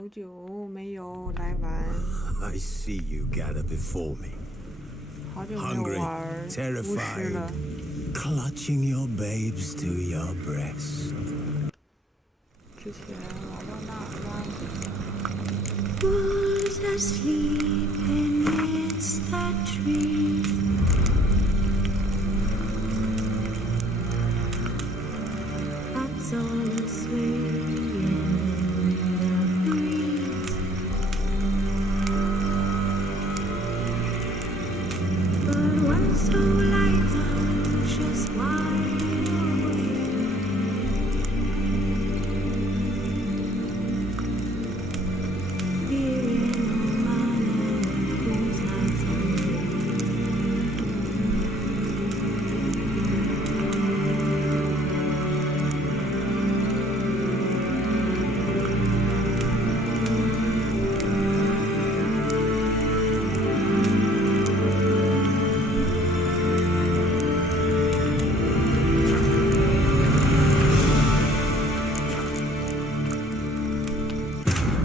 好久没有来玩， I see you gather before me. 好久没有 Hungry, 玩巫师 terrified, 了。 clutching your babes to your breast. 之前玩到哪儿了？ Wolves asleep amidst the trees. Bats all swaying in the breeze. But one so light, just wide awake. Fearing no man whose heart's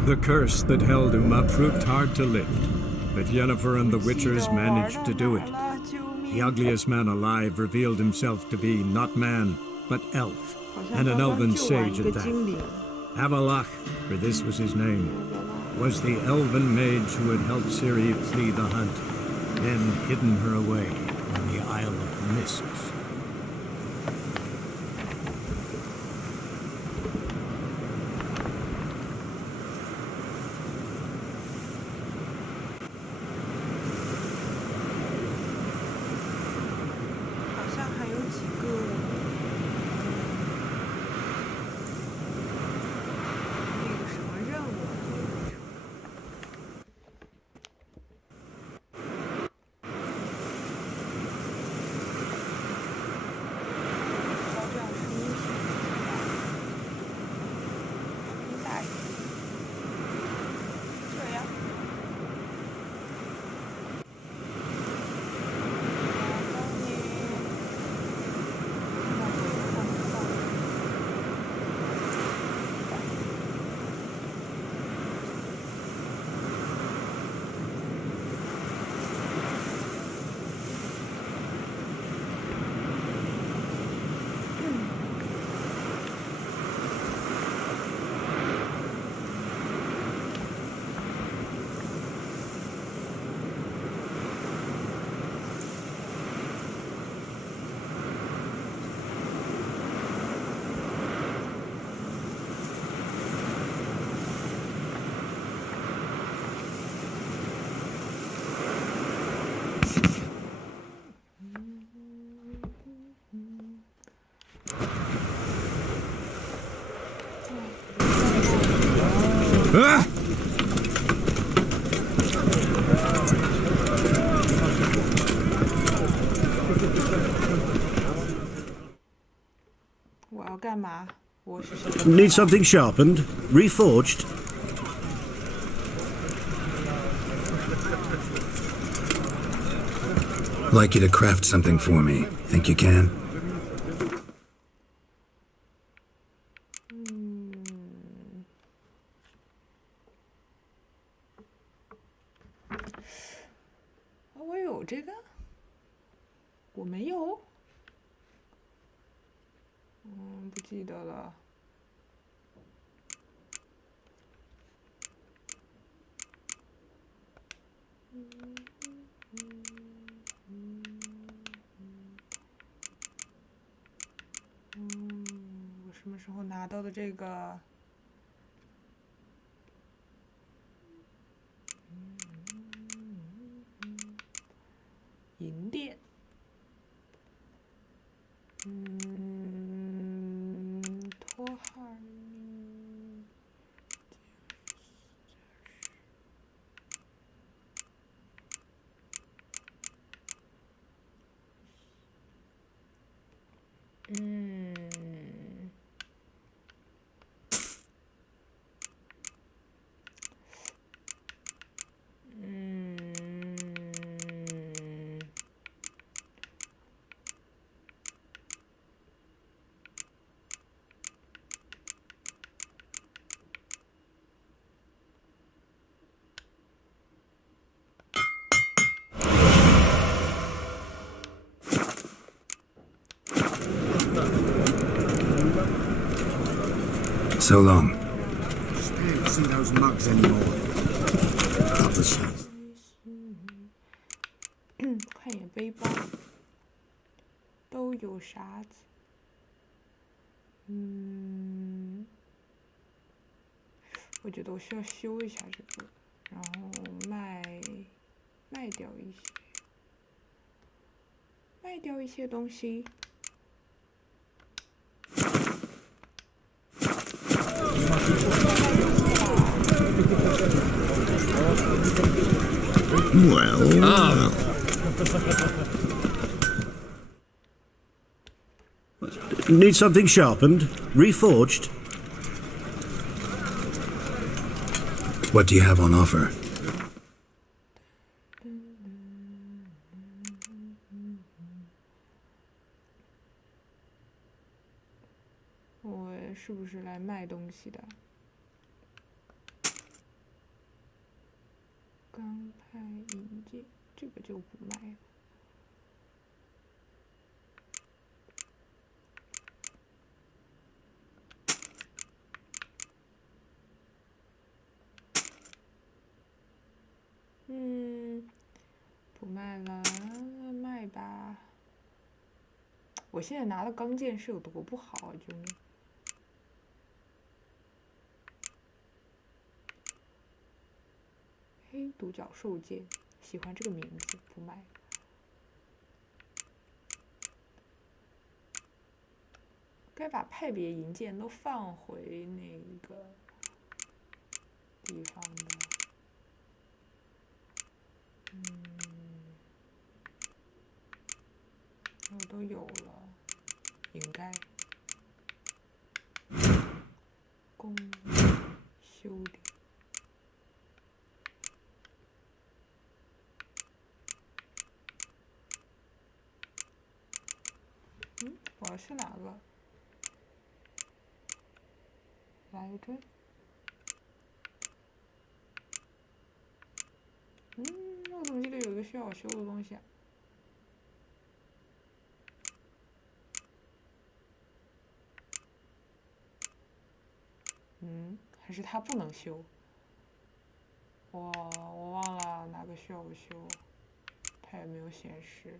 The curse that held Uma proved hard to lift, but Yennefer and the 记得 Witchers 玩 managed 到 to do 哪 it. 儿了？救 The 命！ ugliest man alive revealed himself to be not man, but elf, 好像 and 刚 an 刚 elven 救完 sage 一个 at that. 精灵。 Avalach, for this was his name, was the elven mage who had helped Ciri flee the hunt, then hidden her away on the Isle of Mists. Ah! 我要干嘛？我是谁？ Need something sharpened? Reforged? Like you to craft something for me. Think you can? 我有这个？我没有。不记得了。我什么时候拿到的这个？银锭。托哈尔尼。So long. Can't see those mugs anymore. Couple shots. 看一眼背包，都有啥子？我觉得我需要修一下这个，然后卖掉一些东西。Well, Need something sharpened? Reforged? What do you have on offer? 我是不是来卖东西的？钢派银剑，这个就不卖了。不卖了，卖吧。我现在拿的钢剑是有多不好啊，救命！黑独角兽剑，喜欢这个名字，不卖。该把派别银剑都放回那个地方的。我都有了，应该。攻修炼。我要是哪个来着？我怎么记得有一个需要我修的东西啊？还是它不能修？我忘了哪个需要我修，它也没有显示。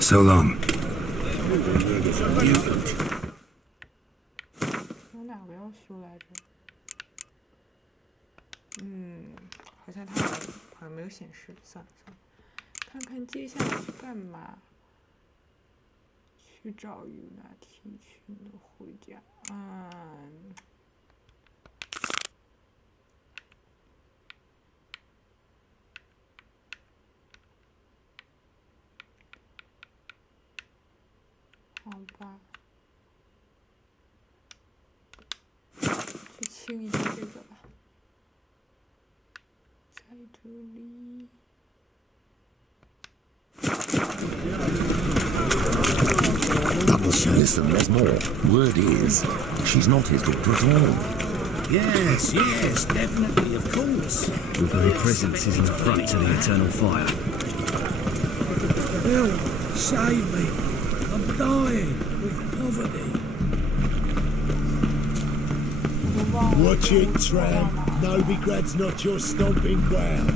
So long. 有哪个要修来着？好像它好像没有显示，算了，看看接下来去干嘛？去找与那 T 群的回家。好吧，去清一下这个吧。在这里。Listen, there's more. Word is, she's not his daughter at all. yes, definitely, of course. Your very presence is an affront to the eternal fire. Help, save me. I'm dying with poverty. Watch it, tramp. Novigrad's not your stomping ground.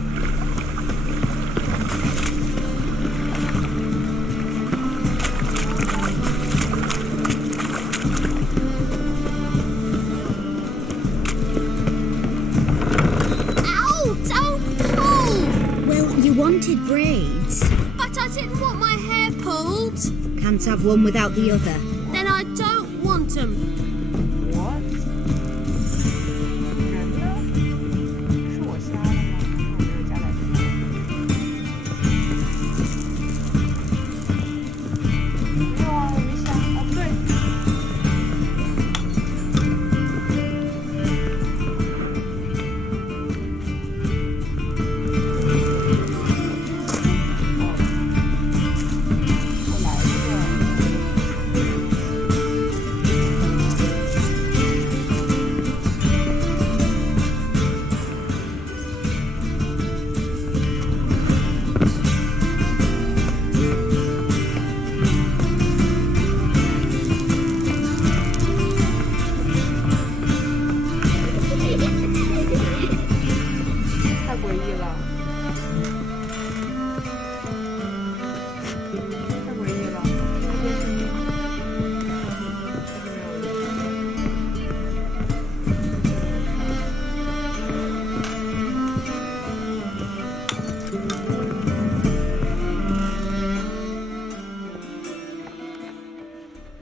Wanted braids. But I didn't want my hair pulled. Can't have one without the other. Then I don't want them. What? 人呢？是我瞎了吗？我没有加在这里。没有啊，我没瞎啊，不对。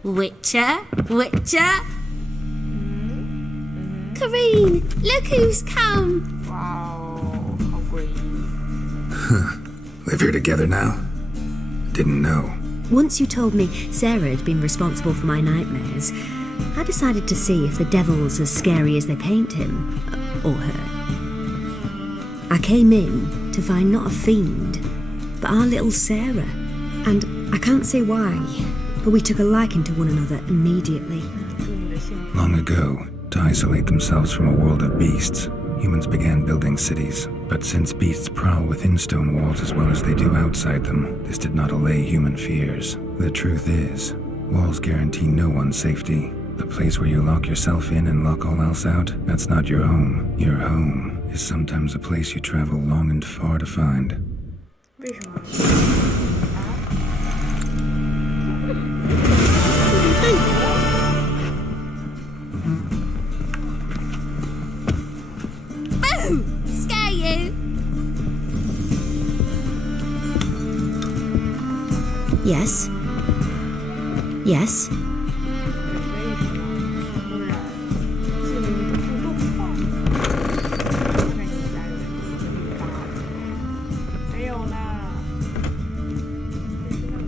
Witcher, Witcher. Kareen, look who's come. 哇哦，好诡异。 Live here together now? Didn't know. Once you told me Sarah had been responsible for my nightmares, I decided to see if the devil's as scary as they paint him, or her. I came in to find not a fiend, but our little Sarah. And I can't say why, but we took a liking to one another immediately. 祝你的幸福。 Long ago, to isolate themselves from a world of beasts, humans began building cities. But since beasts prowl within stone walls as well as they do outside them, this did not allay human fears. The truth is, walls guarantee no one's safety. The place where you lock yourself in and lock all else out, that's not your home. Your home is sometimes a place you travel long and far to find. 为什么？ Boo! Scare you? Yes? Yes? 为什么突然进了一个互动话？看看你家有没有发没有呢？这是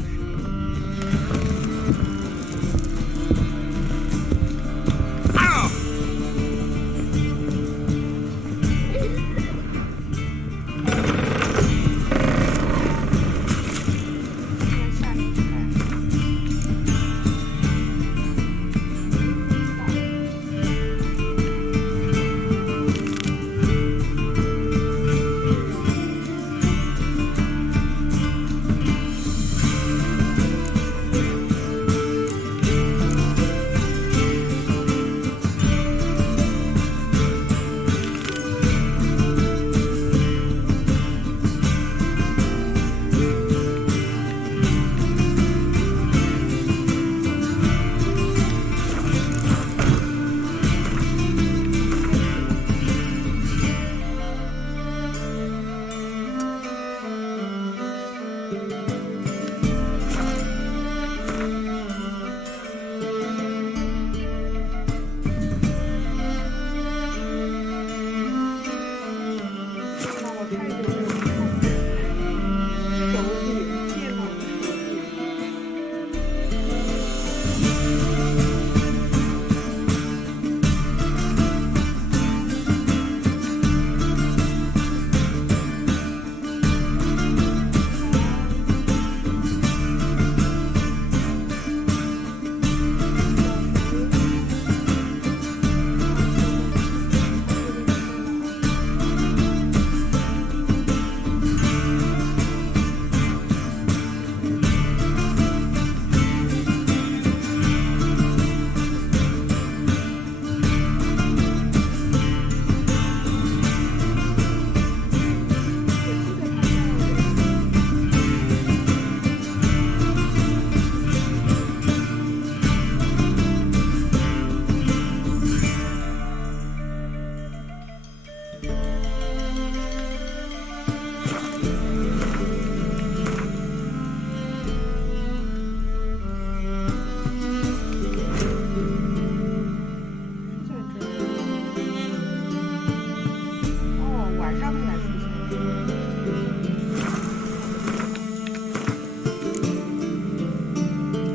那种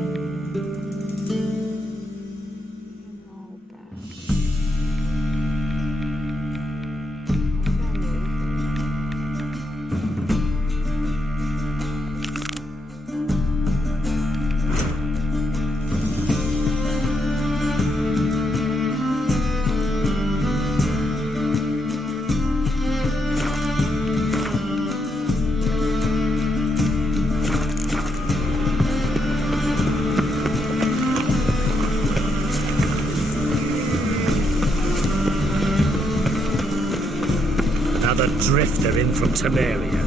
声音。 Another drifter in from Temeria.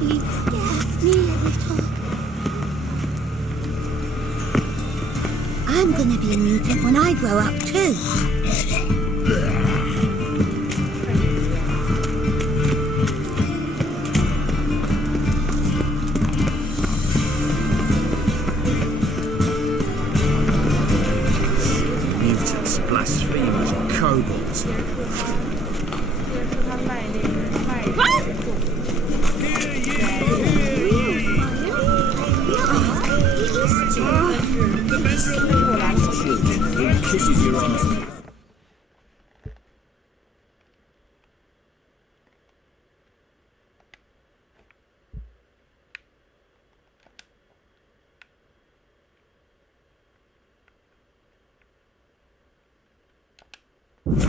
He scared me a little. I'm gonna be a mutant when I grow up too. 卖那个卖这个种子。 Kisses your arm.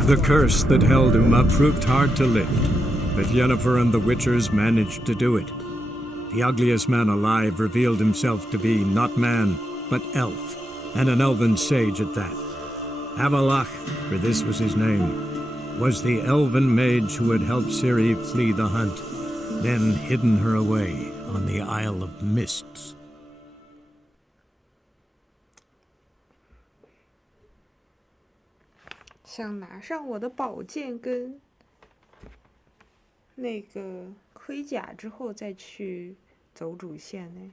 The curse that held Uma proved hard to lift, but Yennefer and the Witchers managed to do it. The ugliest man alive revealed himself to be not man, but elf, and an elven sage at that. Avalach, for this was his name, was the elven mage who had helped Ciri flee the hunt, then hidden her away on the Isle of Mists. 想拿上我的宝剑跟那个盔甲之后再去走主线呢。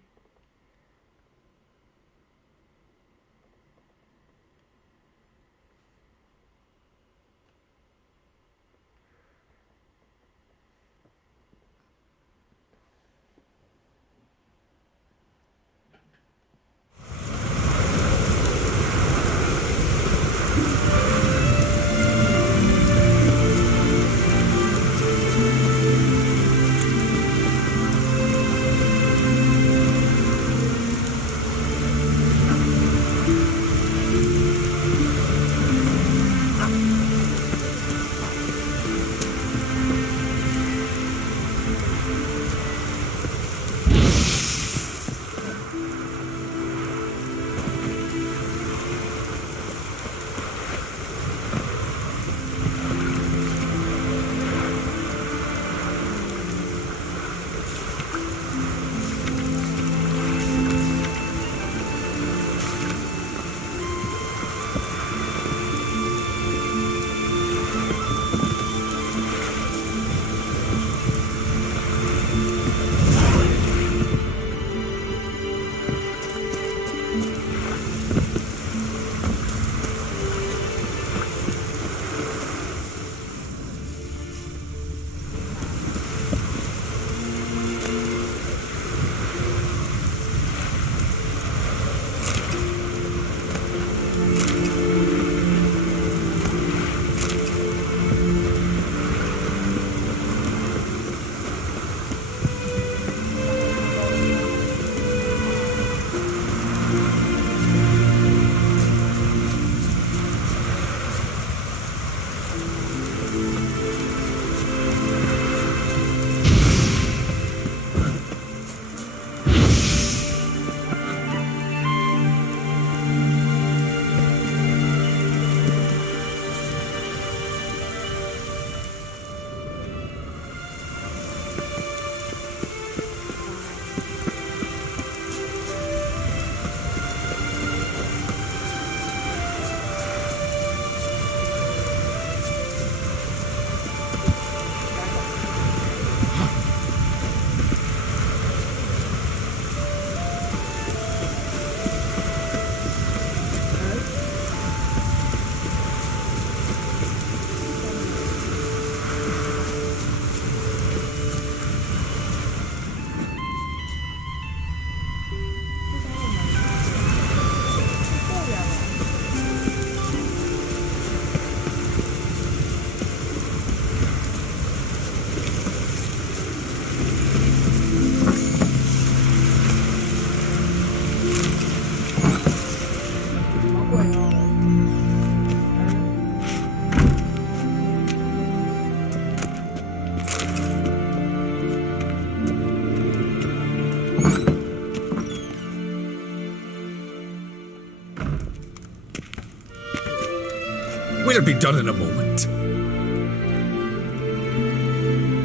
We'll be done in a moment.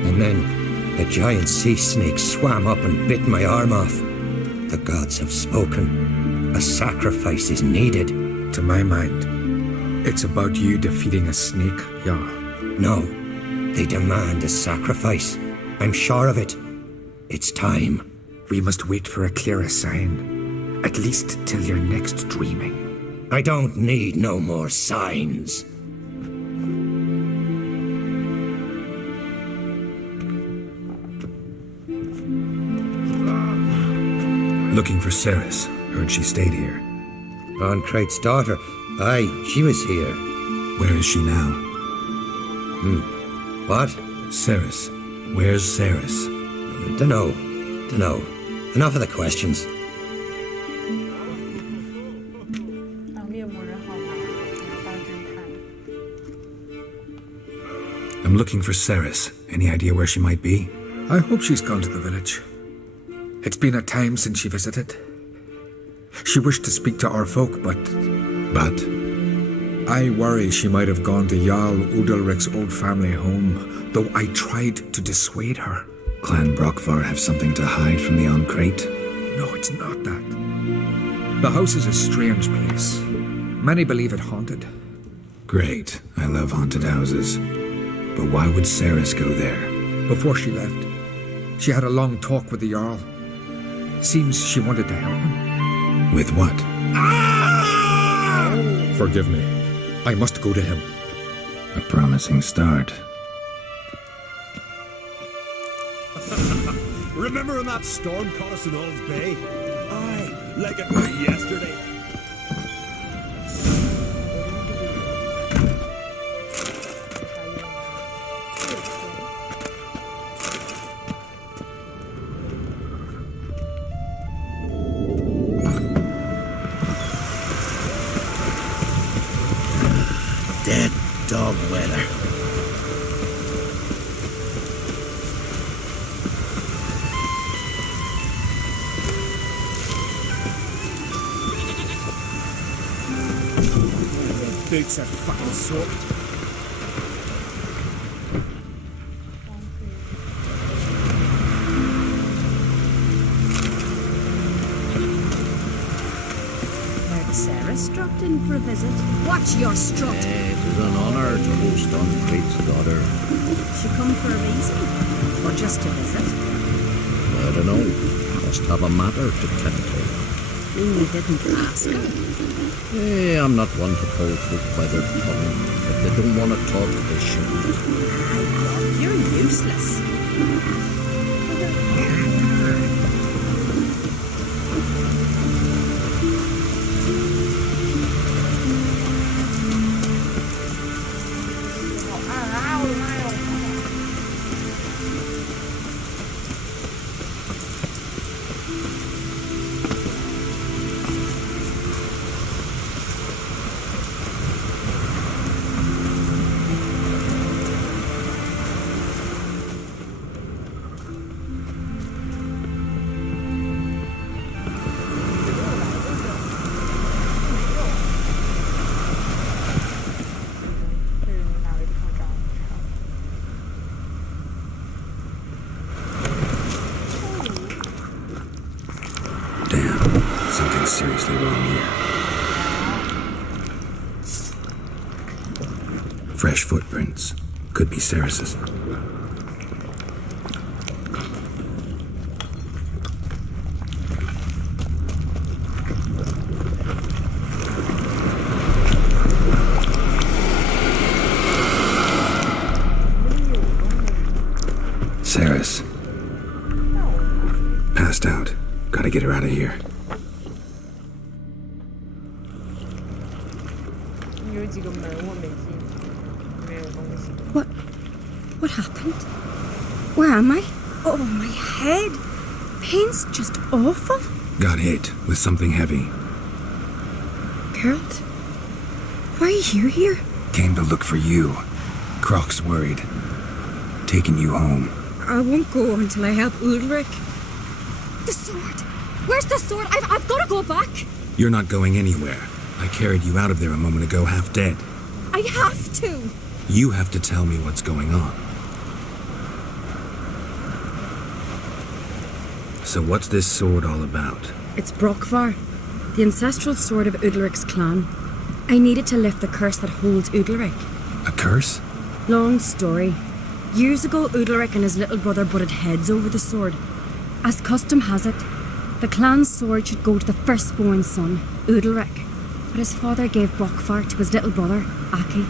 And then a giant sea snake swam up and bit my arm off. The gods have spoken. A sacrifice is needed. To my mind, it's about you defeating a snake, yeah. No, they demand a sacrifice. I'm sure of it. It's time. We must wait for a clearer sign. At least till your next dreaming. I don't need no more signs. Looking for Ceres. Heard she stayed here. Von Krait's daughter. Aye, she was here. Where is she now? What? Ceres. Where's Ceres? Dunno. Enough of the questions. 当猎魔人好吗？当侦探。 I'm looking for Ceres. Any idea where she might be? I hope she's gone to the village. It's been a time since she visited. She wished to speak to our folk, but But? I worry she might have gone to Jarl Udalric's old family home, though I tried to dissuade her. Clan Brockvar have something to hide from the Oncrate? No, it's not that. The house is a strange place. Many believe it haunted. Great. I love haunted houses. But why would Ceres go there? Before she left, she had a long talk with the Jarl. Seems she wanted to help him. With what? Forgive me. I must go to him. A promising start. Remember when that storm caught us in Old's Bay? Aye, like it were yesterday. Dead dog weather. Boots are fucking soaked. Heard Ceres dropped in for a visit. Watch your strut. It is an honour to host Uncrate's daughter. She come for a reason? Or just to visit? I don't know. Must have a matter to tend to. You didn't ask her. I'm not one to pull folk by their tongue. If they don't want to talk, they shouldn't. You're useless. Something seriously wrong here. Fresh footprints. Could be Ceres's. Ceres. Passed out. Gotta get her out of here. What happened? Where am I? Oh, my head. Pain's just awful. Got hit with something heavy. Geralt, why are you here? Came to look for you. Croc's worried. Taking you home. I won't go until I help Ulrich. The sword. Where's the sword? I've got to go back. You're not going anywhere. I carried you out of there a moment ago, half dead. I have to. You have to tell me what's going on. So what's this sword all about? It's Brockvar, the ancestral sword of Udalric's clan. I needed to lift the curse that holds Udalric. A curse? Long story. Years ago, Udalric and his little brother butted heads over the sword. As custom has it, the clan's sword should go to the firstborn son, Udalric. But his father gave Brockvar to his little brother, Aki.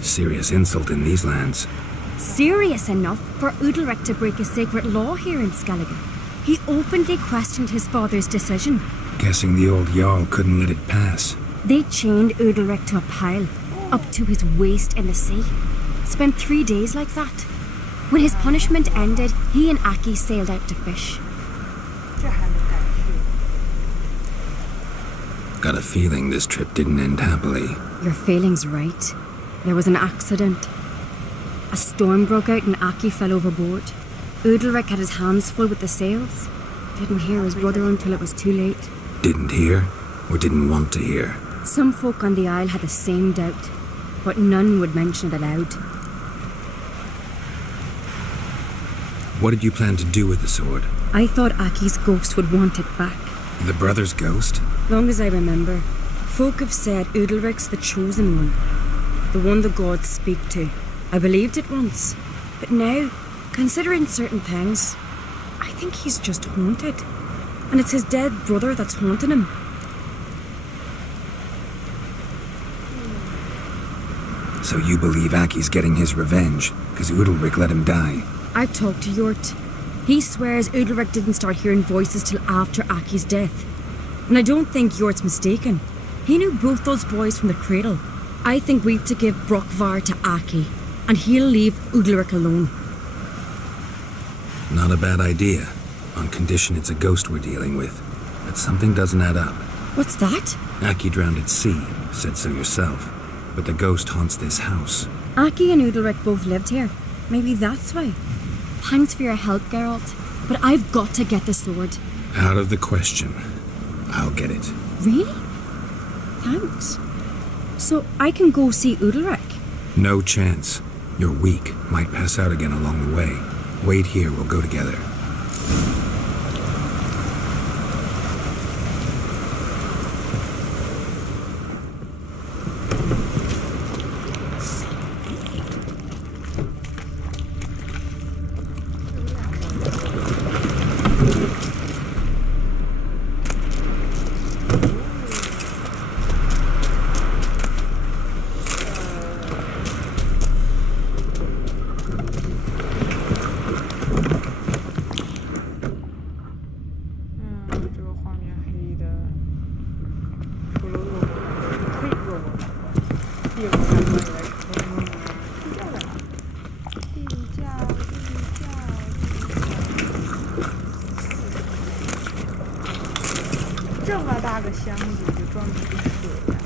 Serious insult in these lands. Serious enough for Udalric to break a sacred law here in Skellige. He openly questioned his father's decision. Guessing the old Jarl couldn't let it pass. They chained Udalric to a pile, up to his waist in the sea. Spent 3 days like that. When his punishment ended, he and Aki sailed out to fish. 这还没改去。 Got a feeling this trip didn't end happily. Your feeling's right. There was an accident. A storm broke out and Aki fell overboard. Udalric had his hands full with the sails. Didn't hear his brother until it was too late. Didn't hear, or didn't want to hear. Some folk on the isle had the same doubt, but none would mention it aloud. What did you plan to do with the sword? I thought Aki's ghost would want it back. The brother's ghost? Long as I remember, folk have said Udalric's the chosen one. The one the gods speak to. I believed it once. But now, considering certain things, I think he's just haunted. And it's his dead brother that's haunting him. So you believe Aki's getting his revenge, because Udalric let him die? I've talked to Yort. He swears Udalric didn't start hearing voices till after Aki's death. And I don't think Yort's mistaken. He knew both those boys from the cradle. I think we've to give Brockvar to Aki, and he'll leave Udalric alone. Not a bad idea, on condition it's a ghost we're dealing with. But something doesn't add up. What's that? Aki drowned at sea, said so yourself. But the ghost haunts this house. Aki and Udalric both lived here. Maybe that's why. Thanks for your help, Geralt. But I've got to get the sword. Out of the question. I'll get it. Really? Thanks. So I can go see Udalric? No chance. You're weak. Might pass out again along the way. Wait here, we'll go together.这么大个箱子就装着水呀、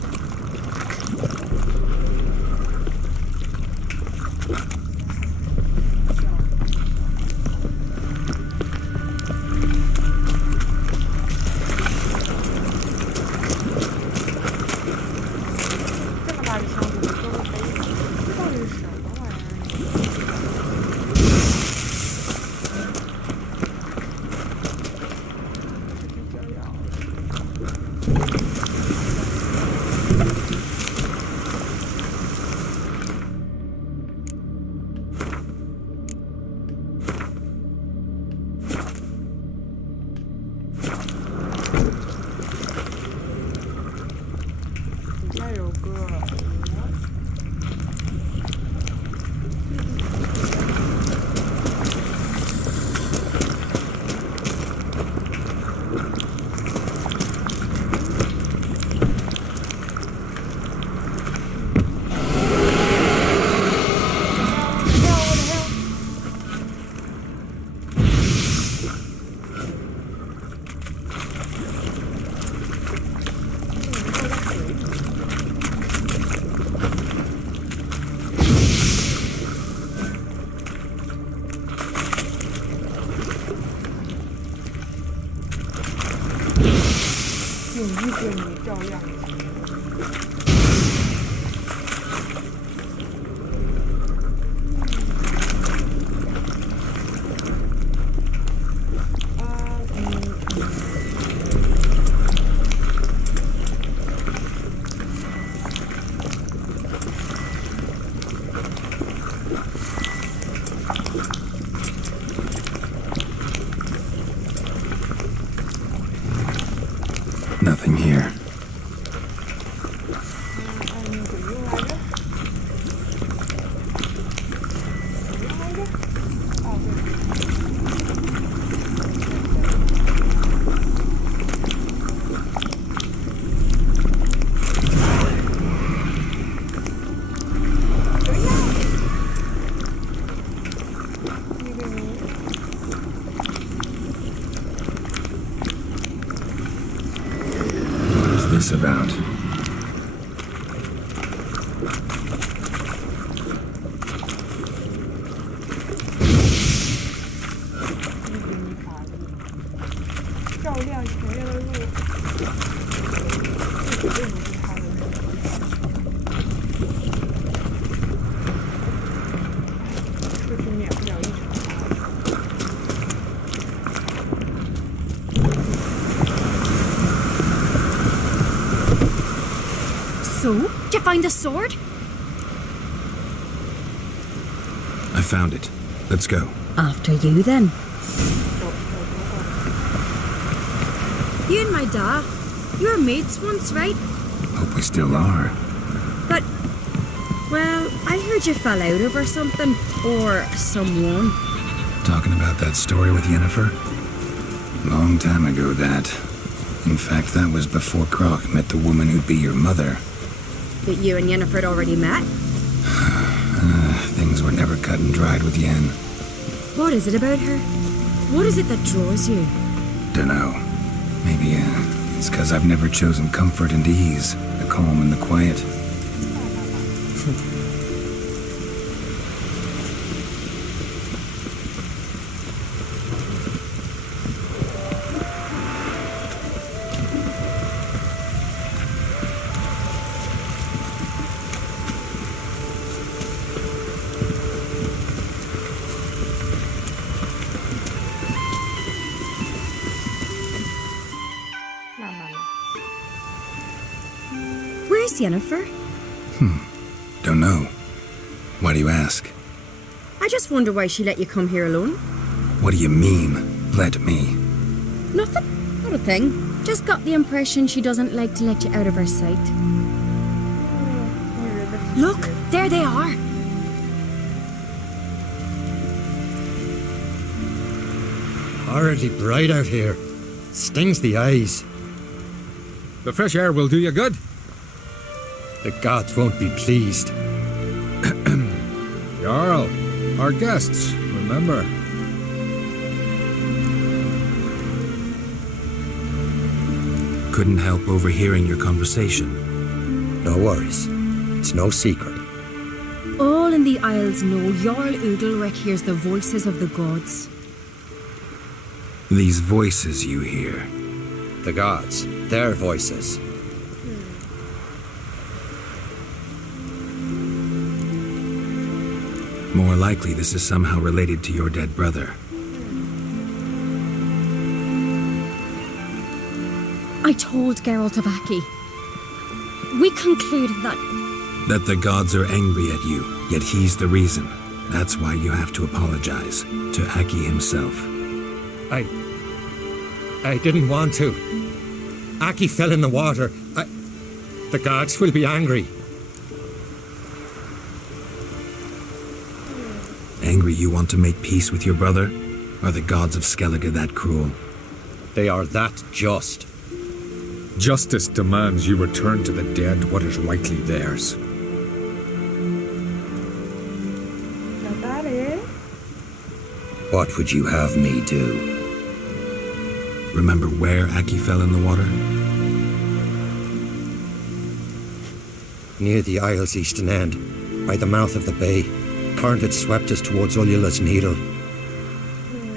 这么大个箱子就装着杯子，这到底是什么玩意儿？ 有一个你照样行。Nothing here. 哦，对。this about? So, did you find the sword? I found it. Let's go. After you, then. You and my dad, you were mates once, right? Hope we still are. But, well, I heard you fell out over something. Or someone. Talking about that story with Yennefer? Long time ago, that. In fact, that was before Croc met the woman who'd be your mother. That you and Yennefer had already met? Things were never cut and dried with Yen. What is it about her? What is it that draws you? Dunno. Maybe, it's 'cause I've never chosen comfort and ease, the calm and the quiet. Where's Yennefer? Don't know. Why do you ask? I just wonder why she let you come here alone. What do you mean, let me? Nothing. Not a thing. Just got the impression she doesn't like to let you out of her sight. Look, there they are. Horribly bright out here. Stings the eyes. The fresh air will do you good. The gods won't be pleased. Jarl, our guests, remember. Couldn't help overhearing your conversation. No worries. It's no secret. All in the Isles know Jarl Udalric hears the voices of the gods. These voices you hear. The gods. Their voices. More likely this is somehow related to your dead brother. I told Geralt of Aki. We concluded that... That the gods are angry at you, yet he's the reason. That's why you have to apologize to Aki himself. I didn't want to. Aki fell in the water. The gods will be angry. Angry you want to make peace with your brother? Are the gods of Skellige that cruel? They are that just. Justice demands you return to the dead what is rightly theirs. What would you have me do? Remember where Aki fell in the water? Near the Isle's eastern end, by the mouth of the bay. Current had swept us towards Ullula's Needle.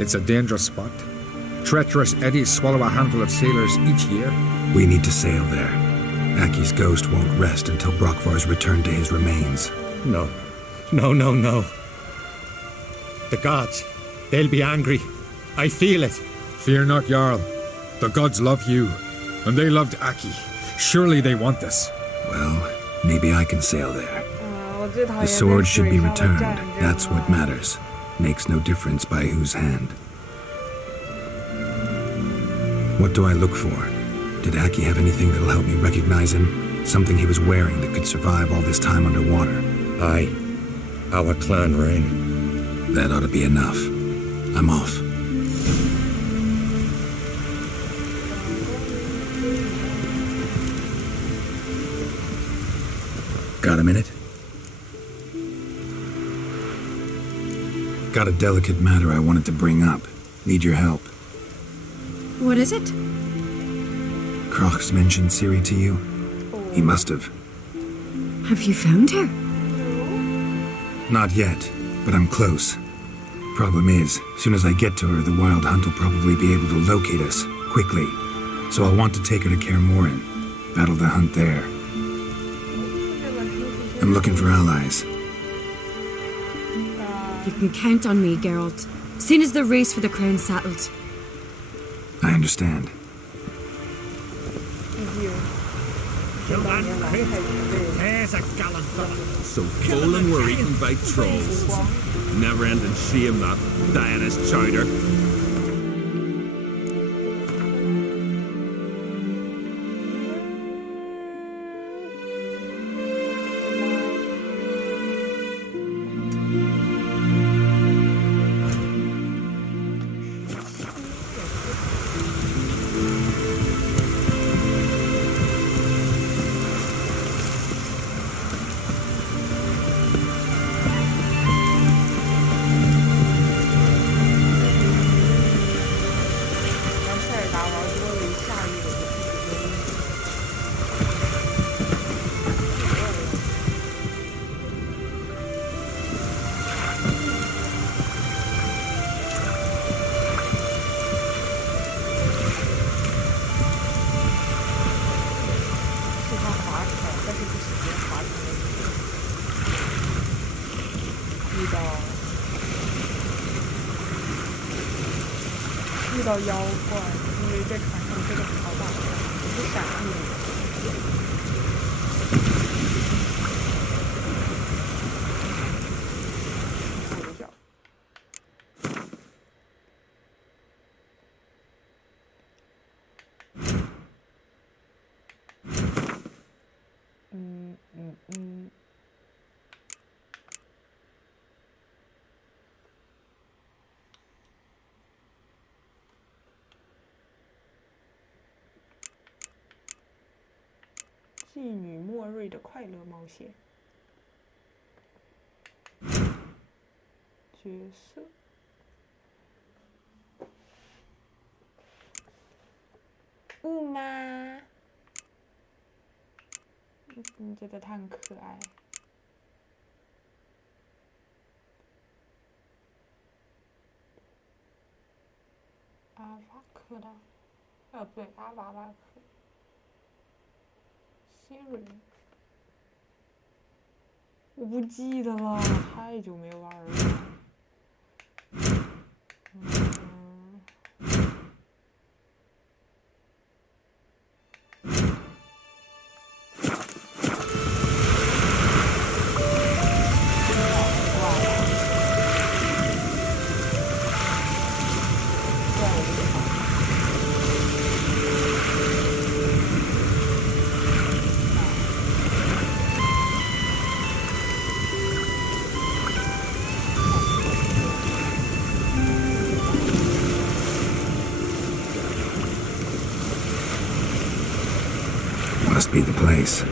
It's a dangerous spot. Treacherous eddies swallow a handful of sailors each year. We need to sail there. Aki's ghost won't rest until Brokvar's returned to his remains. No. The gods, they'll be angry. I feel it. Fear not, Jarl. The gods love you, and they loved Aki. Surely they want this. Well, maybe I can sail there. The sword should be returned. That's what matters. Makes no difference by whose hand. What do I look for? Did Aki have anything that'll help me recognize him? Something he was wearing that could survive all this time underwater? Aye. Our clan ring. That ought to be enough. I'm off. Got a minute? Got a delicate matter I wanted to bring up. Need your help. What is it? Croc's mentioned Ciri to you? He must have. Have you found her? Not yet, but I'm close. Problem is, as soon as I get to her, the Wild Hunt will probably be able to locate us, quickly. So I'll want to take her to Kaer Morhen, battle the hunt there. I'm looking for allies. You can count on me, Geralt. Soon as the race for the crown's settled. I understand. There's a gallant fella. So full and we're eaten by trolls. Never-ending shame that, dying as chowder.遇到妖怪，因为在船上这个跑法不是闪避。妓女莫瑞的快乐冒险。角色。雾吗？你觉得他很可爱。阿瓦克拉，不对，阿瓦拉克。Siri， 我不记得了，太久没玩了。Must be the place.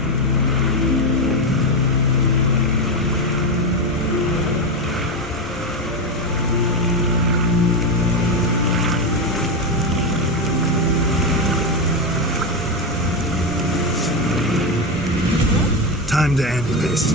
Time to end this.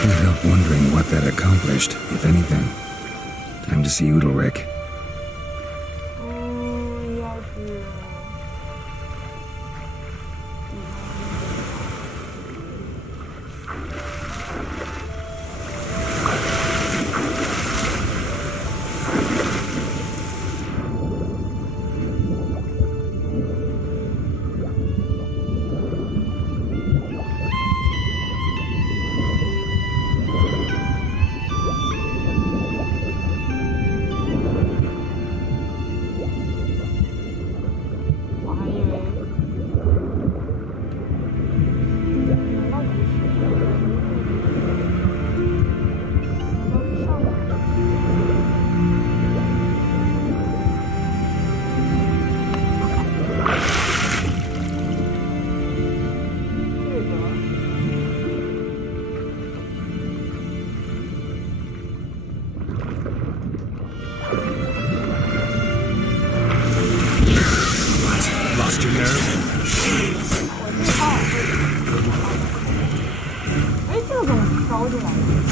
Can't help wondering what that accomplished, if anything. Time to see Udalric. 要是。 Lost your nerve? 哎，这个怎么烧起来了？ 《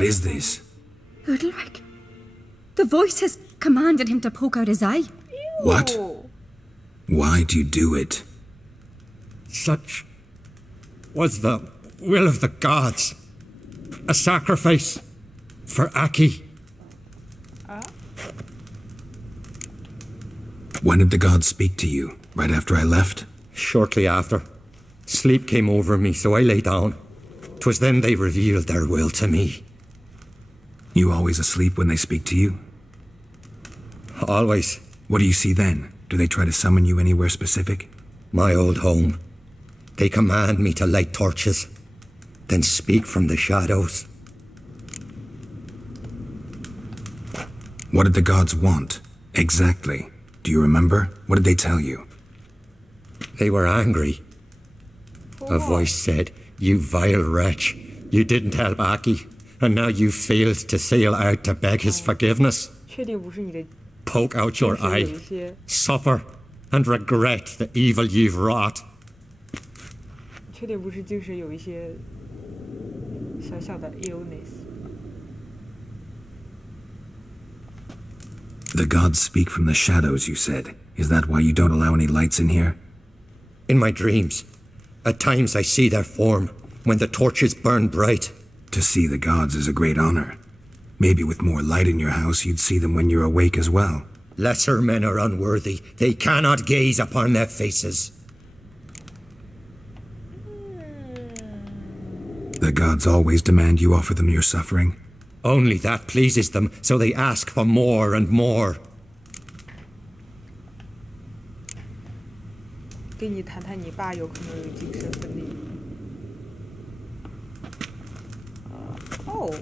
What is this? Udalric. The voice has commanded him to poke out his eye. What? Why do you do it? Such was the will of the gods. A sacrifice for Aki. When did the gods speak to you? Right after I left? Shortly after. Sleep came over me, so I lay down. 'Twas then they revealed their will to me. You always asleep when they speak to you? Always. What do you see then? Do they try to summon you anywhere specific? My old home. They command me to light torches, then speak from the shadows. What did the gods want? Exactly. Do you remember? What did they tell you? They were angry. A voice said, "You vile wretch, you didn't help Aki, and now you've failed to sail out to beg his forgiveness. 确定不是你的 Poke out your 就是有 eye, 一些 suffer, and regret the evil you've wrought." 确定不是就是有一些小小的 illness。 The gods speak from the shadows, you said. Is that why you don't allow any lights in here? In my dreams, at times I see their form when the torches burn bright. To see the gods is a great honor. Maybe with more light in your house, you'd see them when you're awake as well. Lesser men are unworthy. They cannot gaze upon their faces. The gods always demand you offer them your suffering? Only that pleases them, so they ask for more and more. 跟你谈谈你爸有可能有精神分裂。Oh.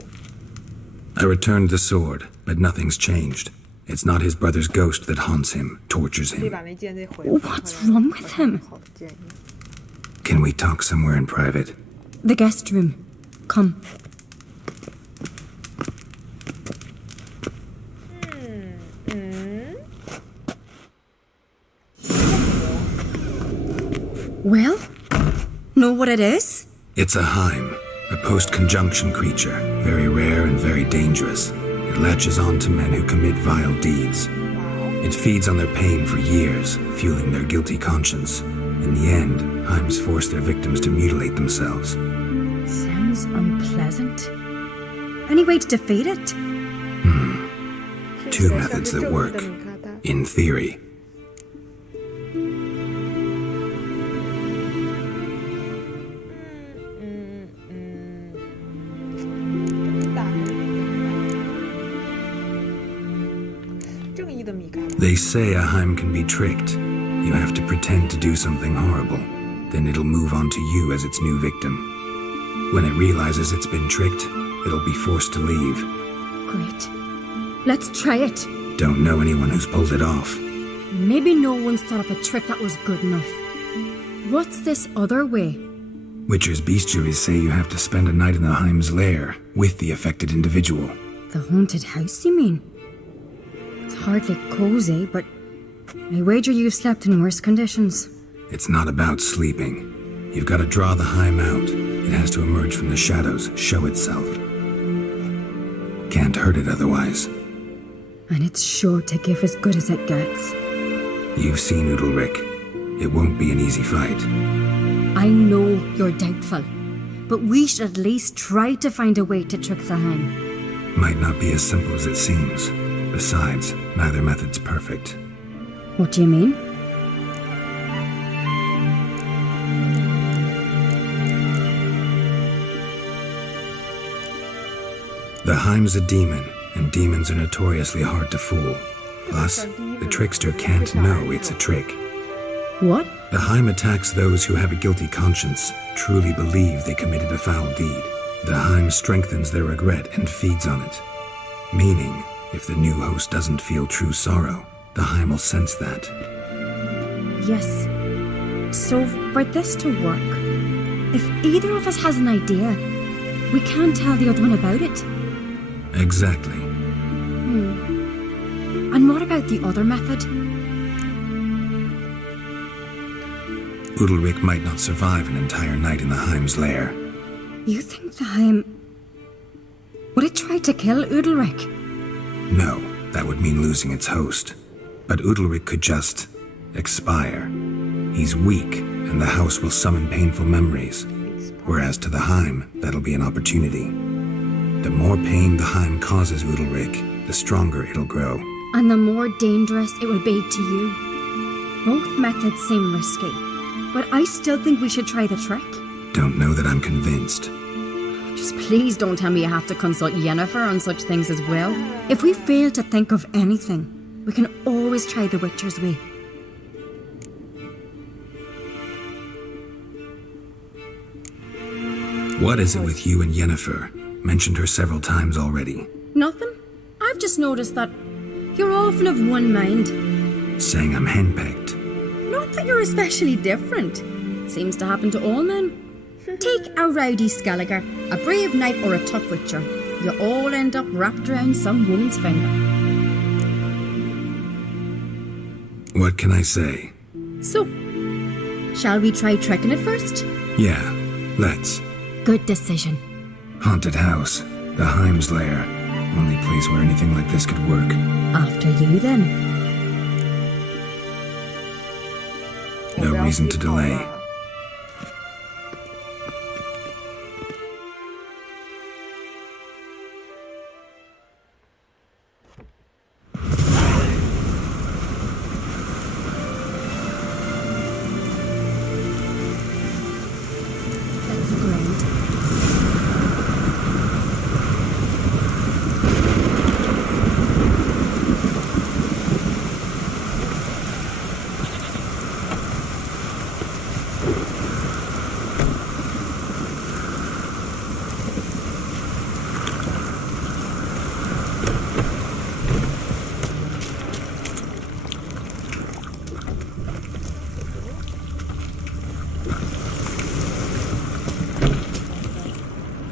I returned the sword, but nothing's changed. It's not his brother's ghost that haunts him, tortures 可以 him. 把那剑再回来。 What's wrong with him? 好的建议。 Can we talk somewhere in private? The guest room. Come. Well, know what it is? It's a Heim, a post-conjunction creature, very rare and very dangerous. It latches on to men who commit vile deeds. It feeds on their pain for years, fueling their guilty conscience. In the end, Heims force their victims to mutilate themselves. Sounds unpleasant. Any way to defeat it? Two methods that work, in theory. They say a Heim can be tricked. You have to pretend to do something horrible. Then it'll move on to you as its new victim. When it realizes it's been tricked, it'll be forced to leave. Great. Let's try it. Don't know anyone who's pulled it off. Maybe no one's thought of a trick that was good enough. What's this other way? Witcher's bestiaries say you have to spend a night in the Heim's lair with the affected individual. The haunted house, you mean? It's hardly cozy, but I wager you've slept in worse conditions. It's not about sleeping. You've got to draw the Heim out. It has to emerge from the shadows, show itself. Can't hurt it otherwise. And it's sure to give as good as it gets. You've seen Udalric. It won't be an easy fight. I know you're doubtful, but we should at least try to find a way to trick the Heim. Might not be as simple as it seems. Besides, neither method's perfect. What do you mean? The Heim's a demon, and demons are notoriously hard to fool. Plus, the trickster can't know it's a trick. What? The Heim attacks those who have a guilty conscience, truly believe they committed a foul deed. The Heim strengthens their regret and feeds on it. Meaning, if the new host doesn't feel true sorrow, the Heim will sense that. Yes. So, for this to work, if either of us has an idea, we can't tell the other one about it. Exactly. And what about the other method? Udalric might not survive an entire night in the Heim's lair. You think the Heim... Would it try to kill Udalric? No, that would mean losing its host. But Udalric could just expire. He's weak, and the house will summon painful memories. Whereas to the Heim, that'll be an opportunity. The more pain the Heim causes Udalric, the stronger it'll grow. And the more dangerous it will be to you. Both methods seem risky, but I still think we should try the trick. Don't know that I'm convinced. Just please don't tell me you have to consult Yennefer on such things as well. If we fail to think of anything, we can always try the Witcher's way. What is it with you and Yennefer? Mentioned her several times already. Nothing. I've just noticed that you're often of one mind. Saying I'm henpecked. Not that you're especially different. Seems to happen to all men. Take a rowdy Skelliger, a brave knight or a tough witcher. You all end up wrapped around some woman's finger. What can I say? So, shall we try tricking it first? Yeah, let's. Good decision. Haunted house. The Heim's lair. Only place where anything like this could work. After you, then. No reason to delay.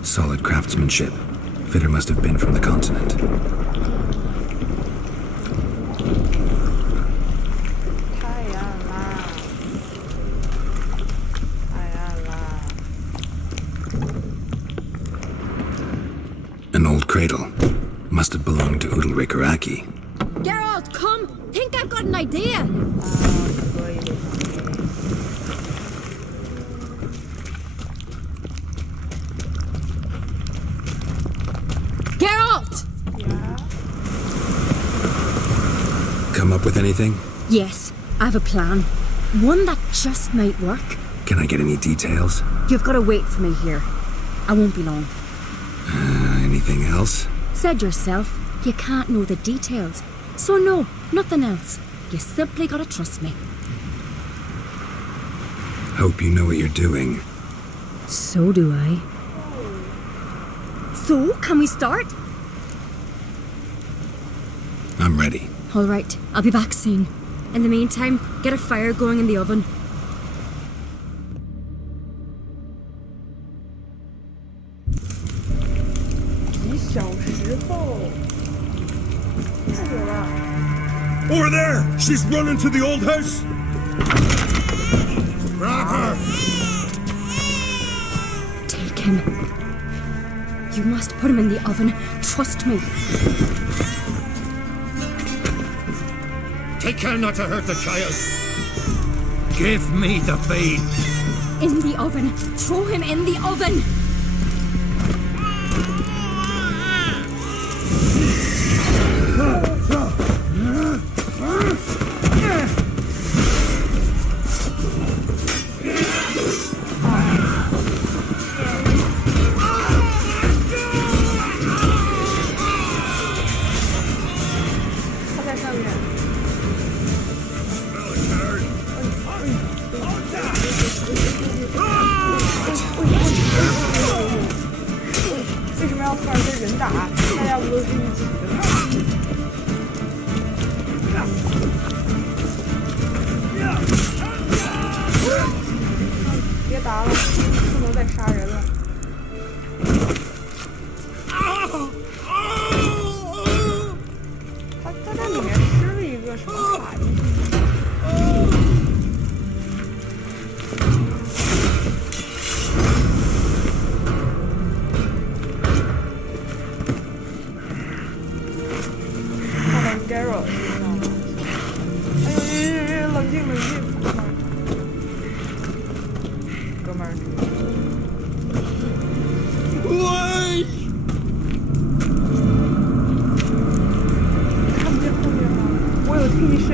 Solid craftsmanship. Fitter must have been from the continent. An old cradle. Must have belonged to Udalric or Aki. Geralt, come! Think I've got an idea! Geralt! Come up with anything? Yes, I have a plan. One that just might work. Can I get any details? You've got to wait for me here. I won't be long. Anything else? Said yourself, you can't know the details. So no, nothing else. You simply gotta trust me. Hope you know what you're doing. So do I. So, can we start? I'm ready. All right, I'll be back soon. In the meantime, get a fire going in the oven. Over there! She's running to the old house! Grab her! Take him. You must put him in the oven. Trust me. Take care not to hurt the child. Give me the babe. In the oven. Throw him in the oven. Geralt，你知道吗？哎，冷静冷静，哥们儿，喂！看不见后面吗？我有替身。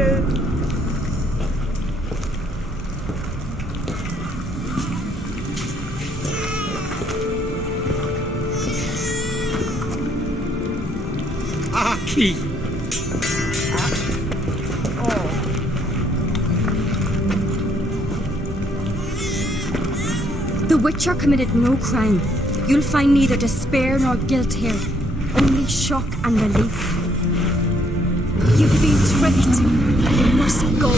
阿 Key。 The Witcher committed no crime. You'll find neither despair nor guilt here, only shock and relief. You've been tricked. You must go.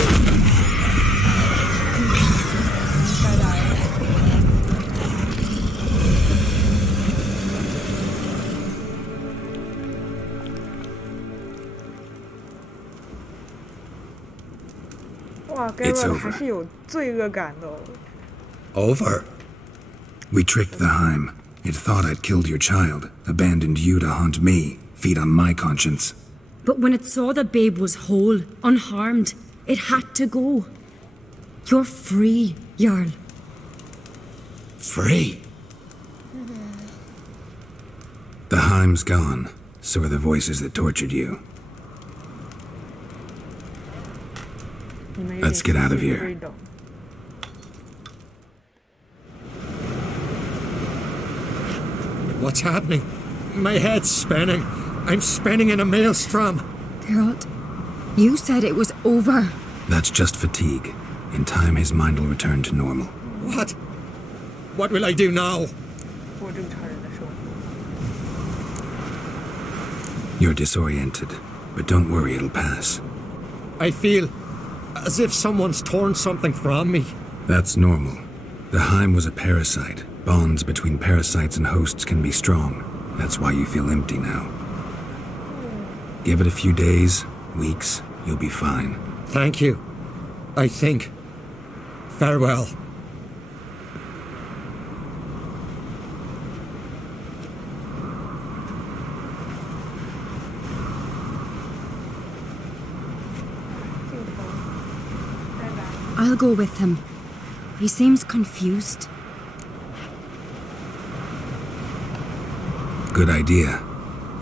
哇 ，Geralt 还是有罪恶感的哦。 Over. We tricked the Heim. It thought I'd killed your child, abandoned you to haunt me, feed on my conscience. But when it saw the babe was whole, unharmed, it had to go. You're free, Jarl. Free? The Heim's gone. So are the voices that tortured you. Let's get out of here. What's happening? My head's spinning. I'm spinning in a maelstrom. Geralt, you said it was over. That's just fatigue. In time, his mind will return to normal. What? What will I do now? You're disoriented, but don't worry, it'll pass. I feel as if someone's torn something from me. That's normal. The Heim was a parasite. Bonds between parasites and hosts can be strong. That's why you feel empty now. Give it a few days, weeks, you'll be fine. Thank you. I think. Farewell. I'll go with him. He seems confused. Good idea.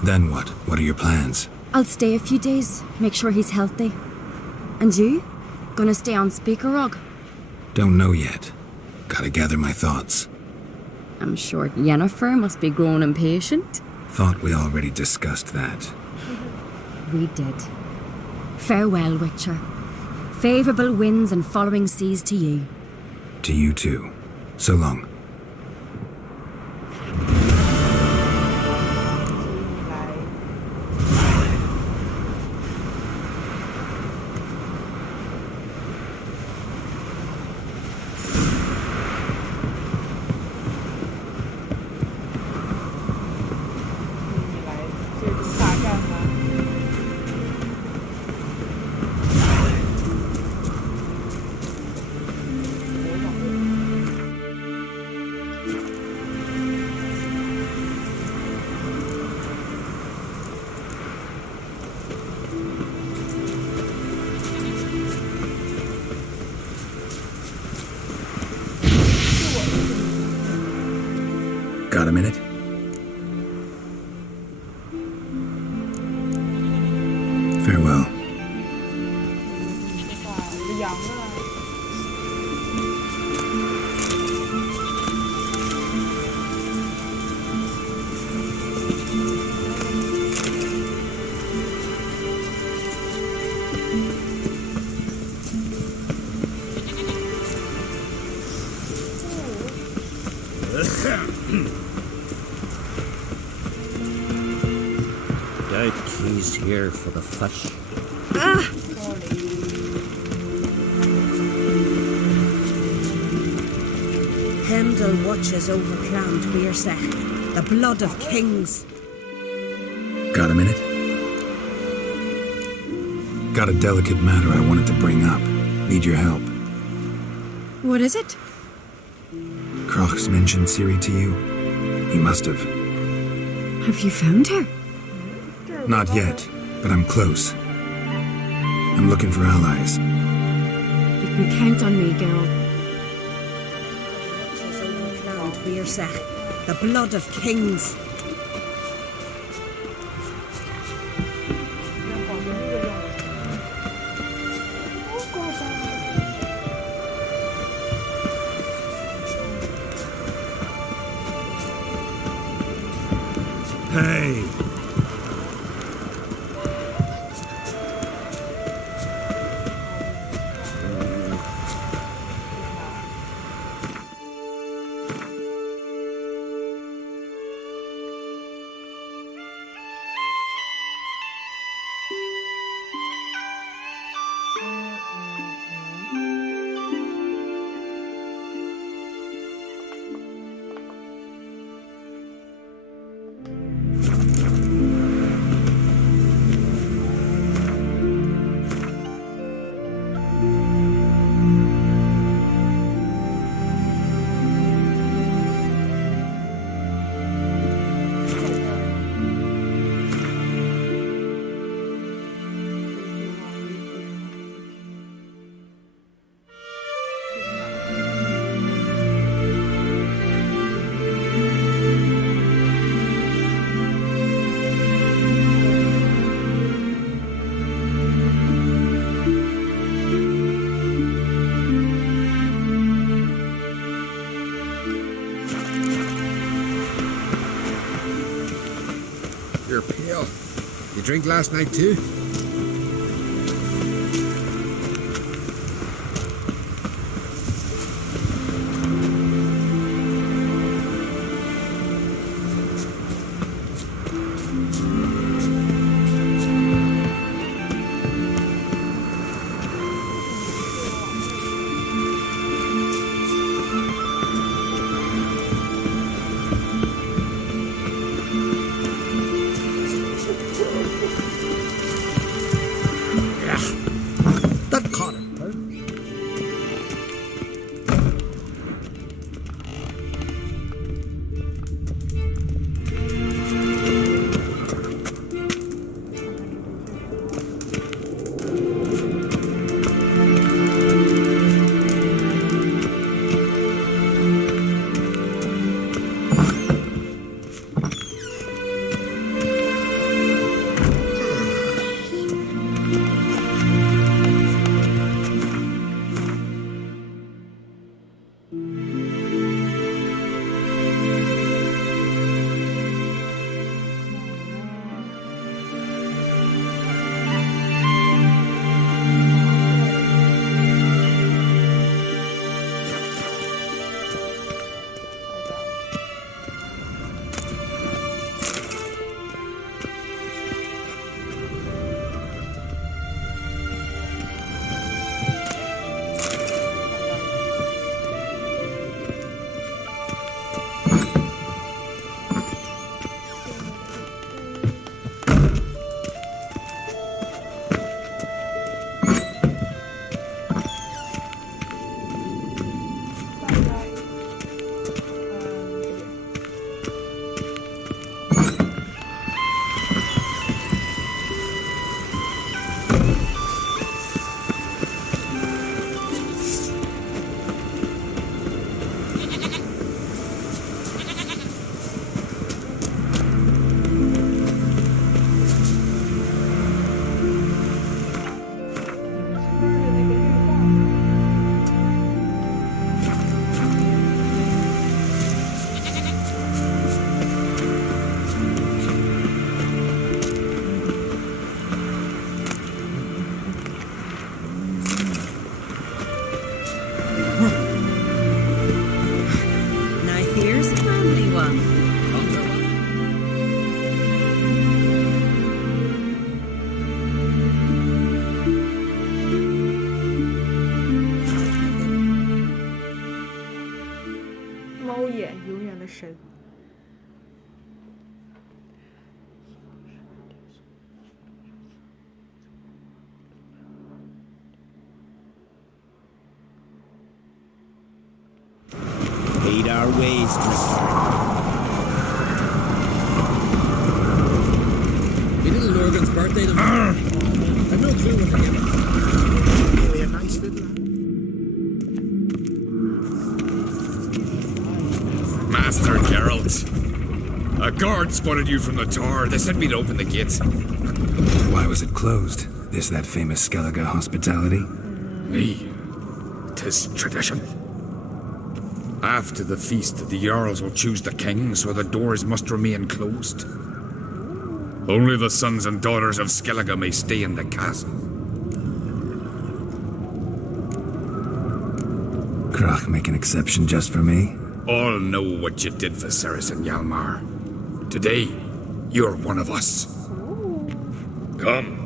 Then what? What are your plans? I'll stay a few days, make sure he's healthy. And you? Gonna stay on Speaker Rog? Don't know yet. Gotta gather my thoughts. I'm sure Yennefer must be growing impatient. Thought we already discussed that. We did. Farewell, Witcher. Favourable winds and following seas to you. To you too. So long. Got a minute? Farewell. Doubt he's here for the fish. Hemdall watches over Clan Tweersech, the blood of kings. Got a minute? Got a delicate matter I wanted to bring up. Need your help. What is it? Kroch's mentioned Ciri to you? He must have. Have you found her? Not yet, but I'm close. I'm looking for allies. You can count on me, girl. The blood of kings. Hey! You're pale. You drink last night too?神。Paid our ways, Drifter. Be little Lurgan's birthday tomorrow. I've no clue what to give him. A guard spotted you from the tower. They said we'd open the gates. Why was it closed? Is that famous Skellige hospitality? Me. 'Tis tradition. After the feast, the Jarls will choose the king, so the doors must remain closed. Only the sons and daughters of Skellige may stay in the castle. Krach make an exception just for me? All know what you did for Ceres and Hjalmar. Today, you're one of us. Come.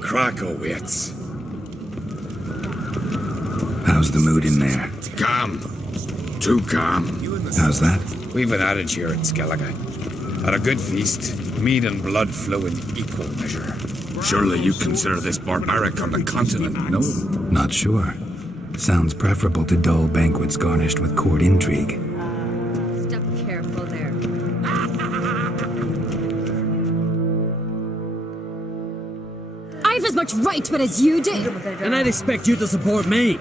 Krach awaits. How's the mood in there? Calm. Too calm. How's that? We've an adage here at Skellige. At a good feast, mead and blood flow in equal measure. Surely you consider this barbaric on the continent, no? Not sure. Sounds preferable to dull banquets garnished with court intrigue. Step careful there. I've as much right to it as you do. And I'd expect you to support me,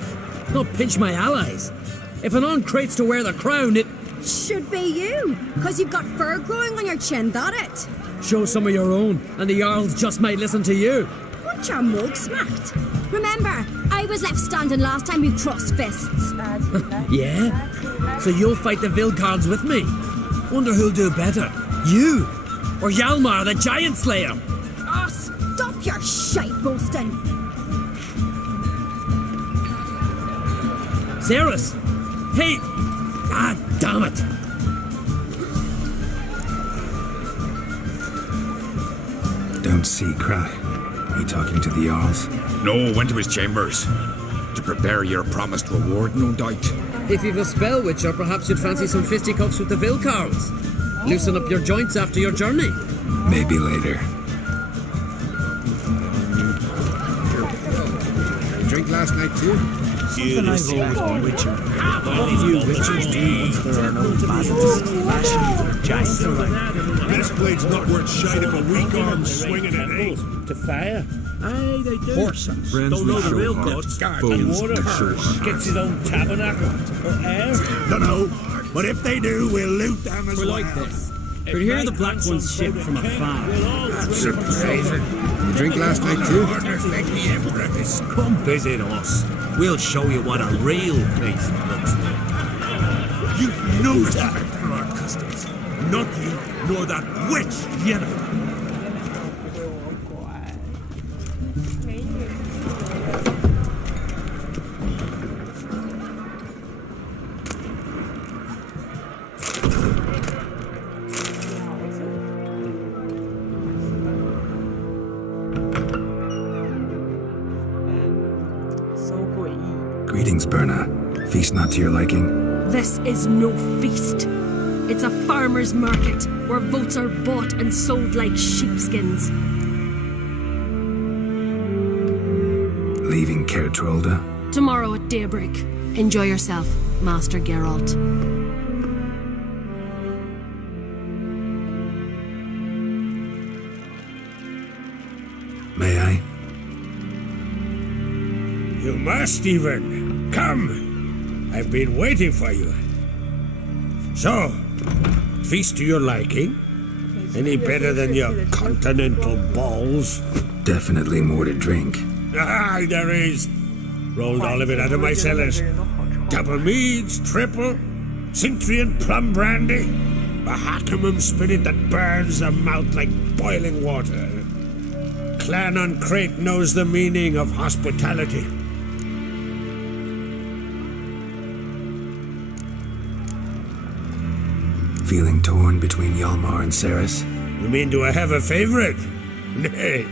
not pinch my allies. If an on-crate's to wear the crown, it Should be you, because you've got fur growing on your chin, that it? show some of your own, and the Jarls just might listen to you. Want your mug smacked? Remember, I was left standing last time we crossed fists. Yeah? So you'll fight the Vilcards with me? Wonder who'll do better, you or Hjalmar the Giant Slayer? Oh, stop your shite boasting. Ceres! Hey! Ah, damn it! Don't see Krach. He talking to the Jarls? No, went to his chambers. To prepare your promised reward, no doubt. If you've a spell, Witcher, perhaps you'd fancy some fisticuffs with the Vilcards. Loosen up your joints after your journey. Maybe later. Drink last night too? Something I've always been Witcher. What do you Witchers do once there are no bastards flashing or giants around? This blade's not worth shite if a weak arm swinging it, eh? To fire? Aye, they do. Horse and Friends don't know the real god. And water gets his own tabernacle or air. Dunno, but if they do, we'll loot them as We're well. like this. Could hear the Black One's ship from afar. That's surprising. You drink last night too? Come visit us. We'll show you what a real place looks like. You've no respect for our customs. Not you, nor that witch, Yennefer. Greetings, Berna. Feast not to your liking? This is no feast. It's a farmer's market where votes are bought and sold like sheepskins. Leaving Caer Trolda? Tomorrow at daybreak. Enjoy yourself, Master Geralt. May I? You must even. Come. I've been waiting for you. So, feast to your liking? Any better than your continental balls? Definitely more to drink. Aye, there is. Rolled all of it out of my cellars. Double meads, triple, Cintrian plum brandy, a Hackemum spirit that burns the mouth like boiling water. Clan on Crate knows the meaning of hospitality. Feeling torn between Hjalmar and Ceres? You mean do I have a favorite? Nay.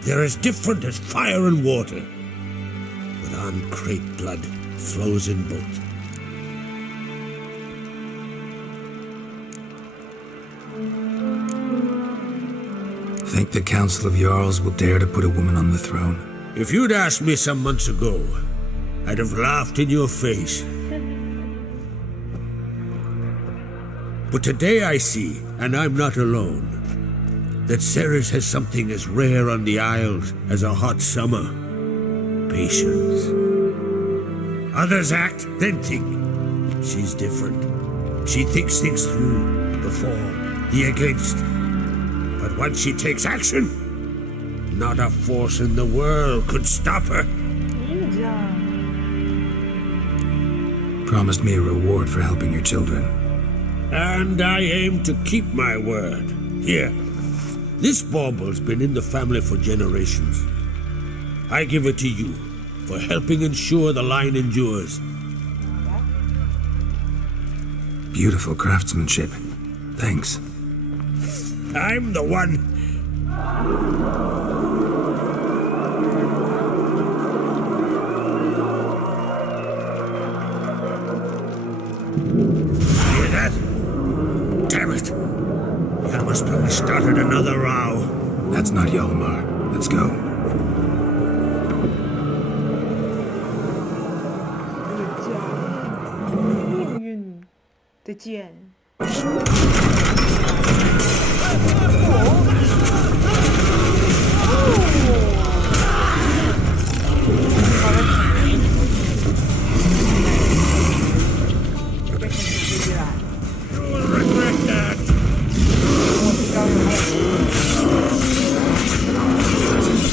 They're as different as fire and water. But on Crate blood flows in both. Think the Council of Jarls will dare to put a woman on the throne? If you'd asked me some months ago, I'd have laughed in your face. But today I see, and I'm not alone, that Ceres has something as rare on the Isles as a hot summer. Patience. Others act, then think. She's different. She thinks things through before the against. But once she takes action, not a force in the world could stop her. Promised me a reward for helping your children. And I aim to keep my word. Here, this bauble's been in the family for generations. I give it to you for helping ensure the line endures. Beautiful craftsmanship. Thanks. I'm the one. Hear that? Damn it. Yalmar's probably started another row. That's not Yalmar. Let's go. 命运的剑。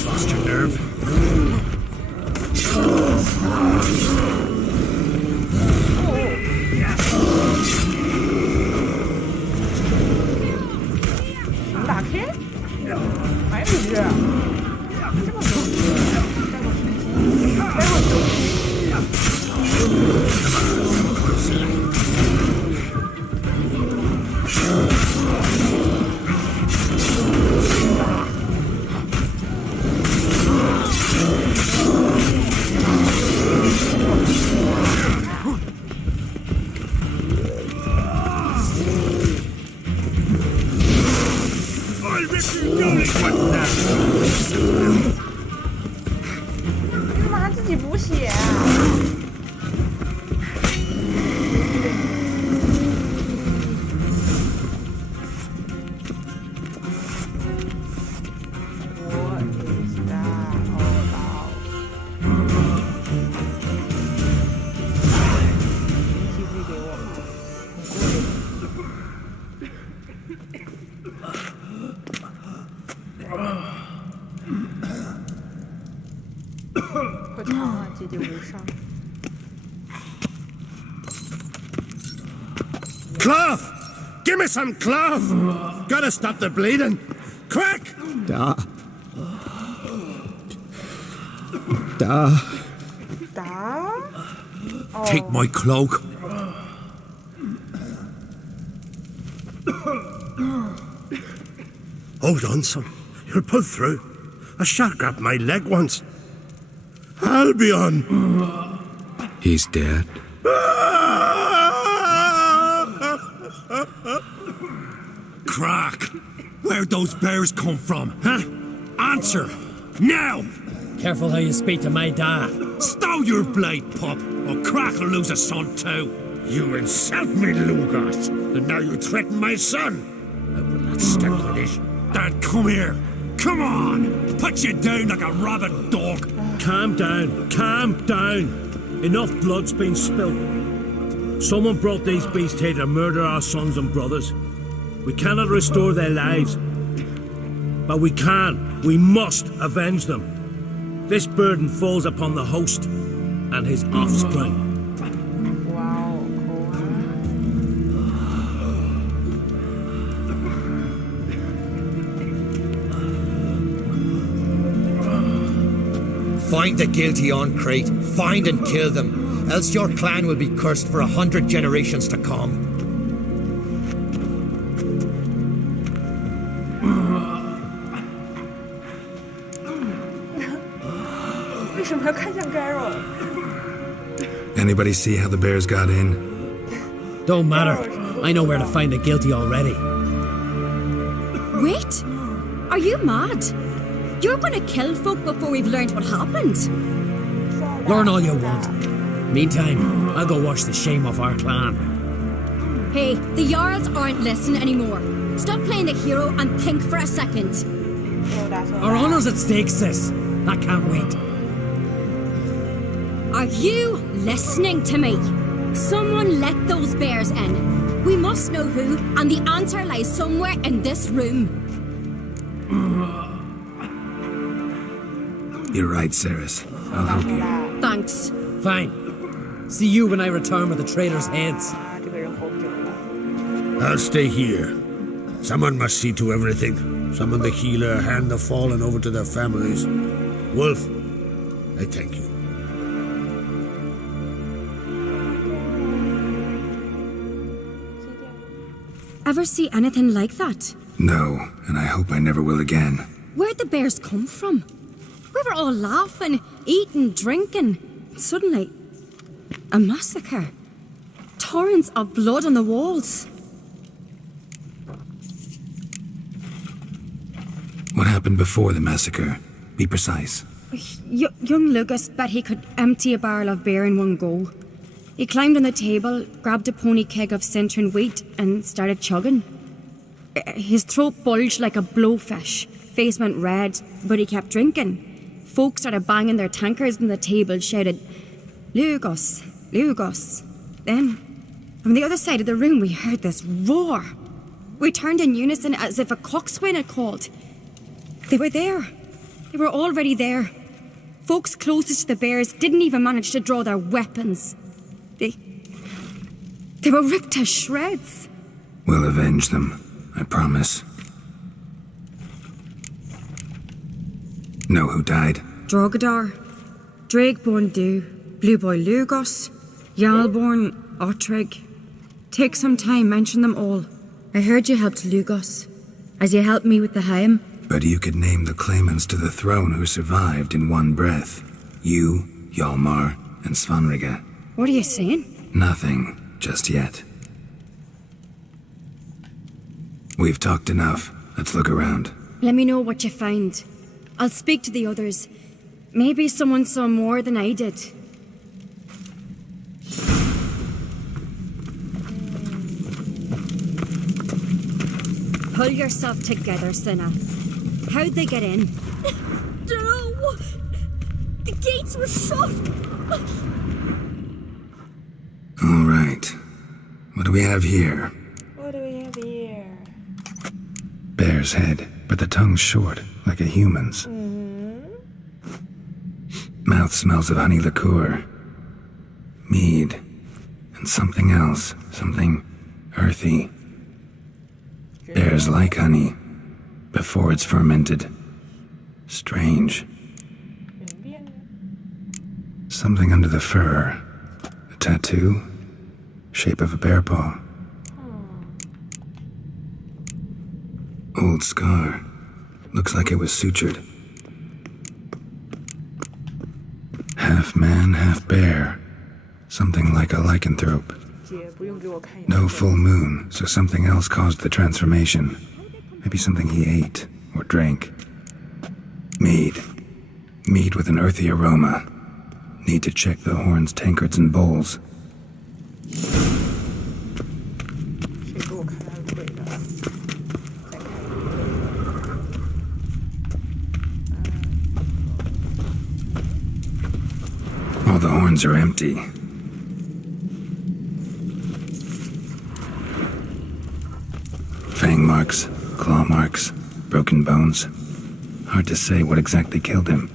Lost your nerve? 能打开？还有这，这么牛逼！待会儿你怎么还自己补血啊？喝汤啊，姐姐无伤。 Clove! Give me some clove! Gotta stop the bleeding! Quick! Da. Take my cloak. Hold on, son. You'll pull through. A shark grabbed my leg once. Albion! He's dead. Crack! Where'd those bears come from, huh? Answer! Now! Careful how you speak to my dad. Stow your blade, pup, or Crack will lose a son too. You insult me, Lugas, and now you threaten my son. I will not stand for this. Dad, come here. Come on! Put you down like a rabid dog. Calm down, calm down. Enough blood's been spilt. Someone brought these beasts here to murder our sons and brothers. We cannot restore their lives. But we must avenge them. This burden falls upon the host and his offspring. Wow, Find the guilty on Crete. Find and kill them. Else your clan will be cursed for 100 generations to come. 为什么要看向 Garrow？ Anybody see how the bears got in? Don't matter. I know where to find the guilty already. Wait! Are you mad? You're gonna kill folk before we've learned what happened. Learn all you want. Meantime, I'll go wash the shame off our clan. Hey, the Jarls aren't listening anymore. Stop playing the hero and think for a second. Our honor's at stake, sis. I can't wait. Are you listening to me? Someone let those bears in. We must know who, and the answer lies somewhere in this room. You're right, Ceres. I'll help you. Thanks. Fine. See you when I return with the traitors' heads. I'll stay here. Someone must see to everything. Summon the healer, hand the fallen over to their families. Wolf, I thank you. Ever see anything like that? No, and I hope I never will again. Where'd the bears come from? We were all laughing, eating, drinking. Suddenly, a massacre. Torrents of blood on the walls. What happened before the massacre? Be precise. Young Lucas bet he could empty a barrel of beer in one go. He climbed on the table, grabbed a pony keg of Centurion wheat, and started chugging. His throat bulged like a blowfish. Face went red, but he kept drinking. Folk started banging their tankards on the table, shouted, "Lugos, Lugos." Then, from the other side of the room, we heard this roar. We turned in unison as if a coxswain had called. They were there. They were already there. Folks closest to the bears didn't even manage to draw their weapons. They were ripped to shreds. We'll avenge them, I promise. Know who died? Drogadar, Drakeborn Du, Blue Boy Lugos, Yalborn, Ottrig. Take some time, mention them all. I heard you helped Lugos, as you helped me with the Haim. But you could name the claimants to the throne who survived in one breath. You, Hjalmar, and Svanrige. What are you saying? Nothing, just yet. We've talked enough. Let's look around. Let me know what you find. I'll speak to the others. Maybe someone saw more than I did. Pull yourself together, Cinna. How'd they get in? Dunno. The gates were shut. All right. What do we have here? What do we have here? Bear's head, but the tongue's short, like a human's. Mouth smells of honey liqueur. Mead. And something else. Something earthy. Bears like honey. Before it's fermented. Strange. Something under the fur. A tattoo. Shape of a bear paw. Old scar. Looks like it was sutured. Half man, half bear. Something like a lycanthrope. No full moon, so something else caused the transformation. Maybe something he ate or drank. Mead. Mead with an earthy aroma. Need to check the horns, tankards, and bowls. All the horns are empty. Fang marks, claw marks, broken bones. Hard to say what exactly killed him.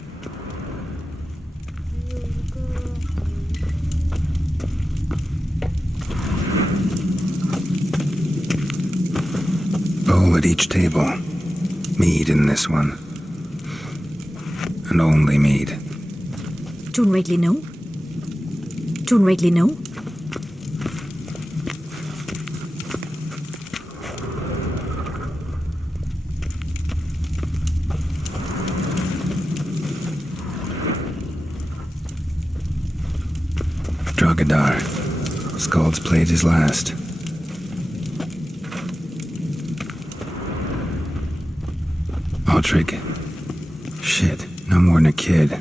Bowl at each table. Mead in this one. And only mead. Don't rightly know. Don't rightly know. Drogadar. Skald's played his last. Ottrig. Shit, no more than a kid.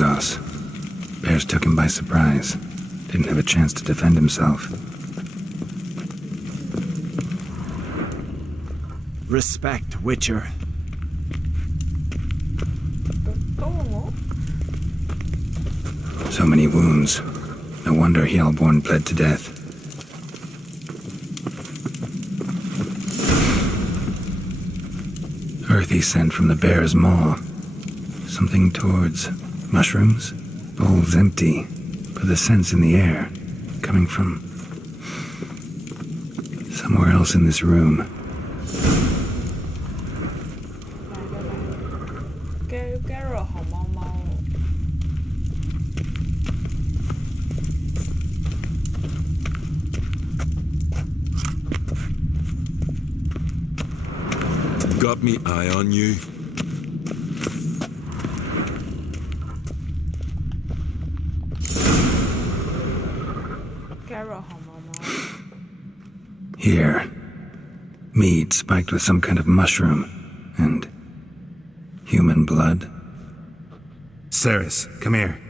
Logos. Bears took him by surprise. Didn't have a chance to defend himself. Respect, Witcher. So many wounds. No wonder Hellborn bled to death. Earthy scent from the bear's maw. Something towards mushrooms? Bowl's empty, but the scent's in the air. Coming from somewhere else in this room. Got me eye on you. Here. Mead spiked with some kind of mushroom. And human blood. Ceres, come here.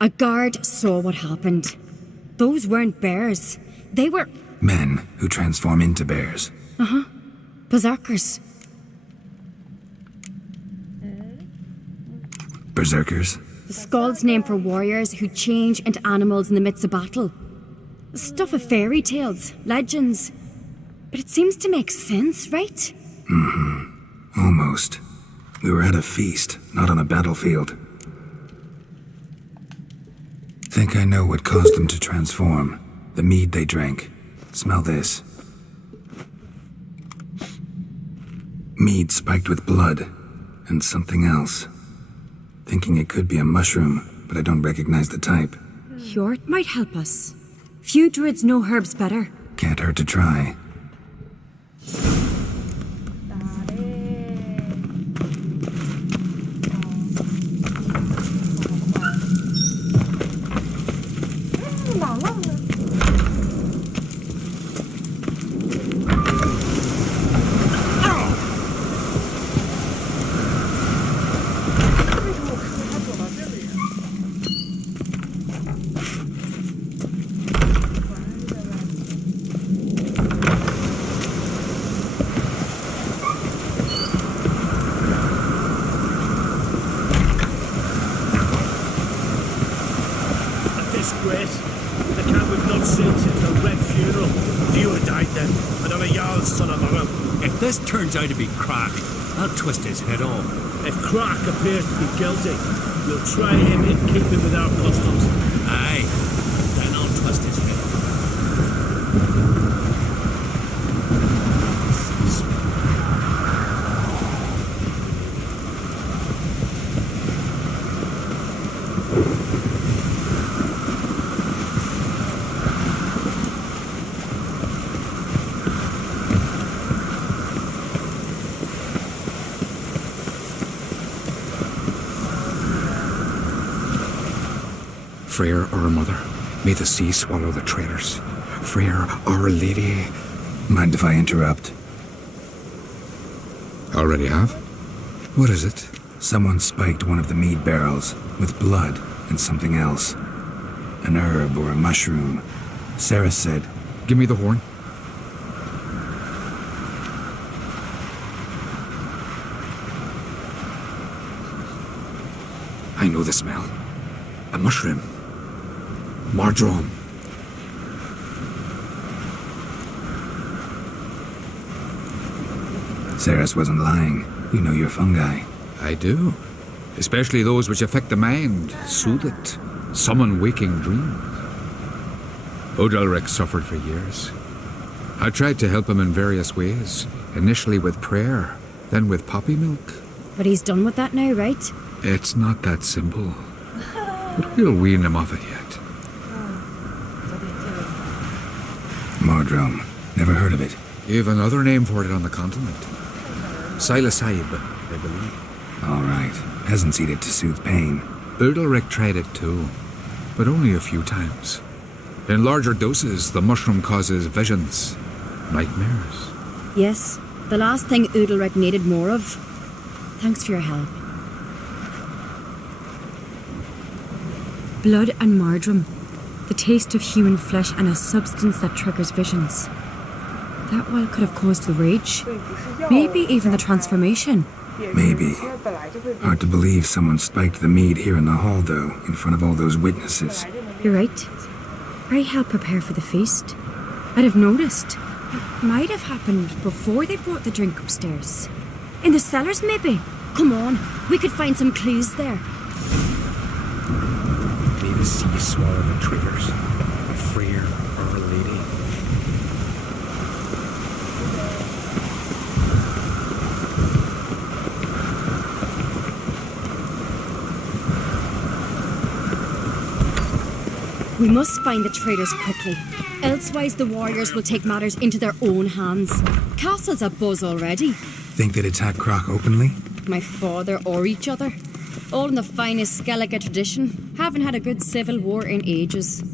A guard saw what happened. Those weren't bears. They were... Men who transform into bears. Uh-huh. Berserkers. Berserkers? The Skald's name for warriors who change into animals in the midst of battle. Stuff of fairy tales, legends. But it seems to make sense, right? Mm-hmm. Almost. We were at a feast, not on a battlefield. Think I know what caused them to transform. The mead they drank. Smell this. Mead spiked with blood, and something else. Thinking it could be a mushroom, but I don't recognize the type. Hjort might help us. Few druids know herbs better. Can't hurt to try. This turns out to be Crack. I'll twist his head off. If Crack appears to be guilty, we'll try him in keeping with our customs. Aye. Then I'll twist his head off. Freyr, our mother, may the sea swallow the traitors. Freyr, our lady. Mind if I interrupt? Already have? What is it? Someone spiked one of the mead barrels with blood and something else. An herb or a mushroom. Sarah said, "Give me the horn." I know the smell. A mushroom. Mardrome. Ceres wasn't lying. You know your fungi. I do. Especially those which affect the mind, soothe it, summon waking dreams. Odalric suffered for years. I tried to help him in various ways, initially with prayer, then with poppy milk. But he's done with that now, right? It's not that simple. But we'll wean him off it yet. Mardrome. Never heard of it. You have another name for it on the continent. Psilocybe, I believe. All right. Peasants eat it to soothe pain. Odalric tried it too, but only a few times. In larger doses, the mushroom causes visions, nightmares. Yes, the last thing Udalric needed more of. Thanks for your help. Blood and marjoram. The taste of human flesh and a substance that triggers visions. That well could have caused the rage. Maybe even the transformation. Maybe. Hard to believe someone spiked the mead here in the hall, though, in front of all those witnesses. You're right. I helped prepare for the feast. I'd have noticed. It might have happened before they brought the drink upstairs. In the cellars, maybe. Come on, we could find some clues there. May the sea swallow the triggers. Freer, Our Lady. We must find the traitors quickly. Elsewise, the warriors will take matters into their own hands. Castle's abuzz already. Think they'd attack Croc openly? My father or each other. All in the finest Skellige tradition. Haven't had a good civil war in ages.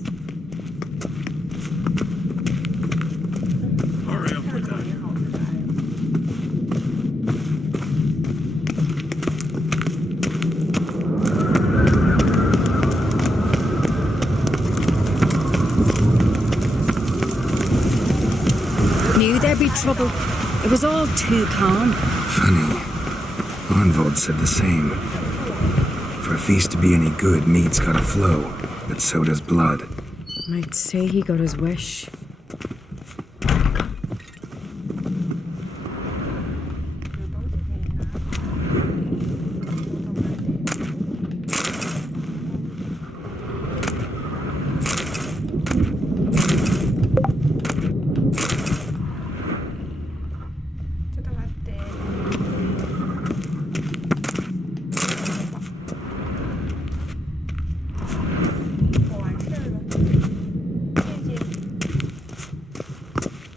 Hurry up with that. Knew there'd be trouble. It was all too calm. Funny. Arnvold said the same. For a feast to be any good, mead's gotta flow, but so does blood. Might say he got his wish.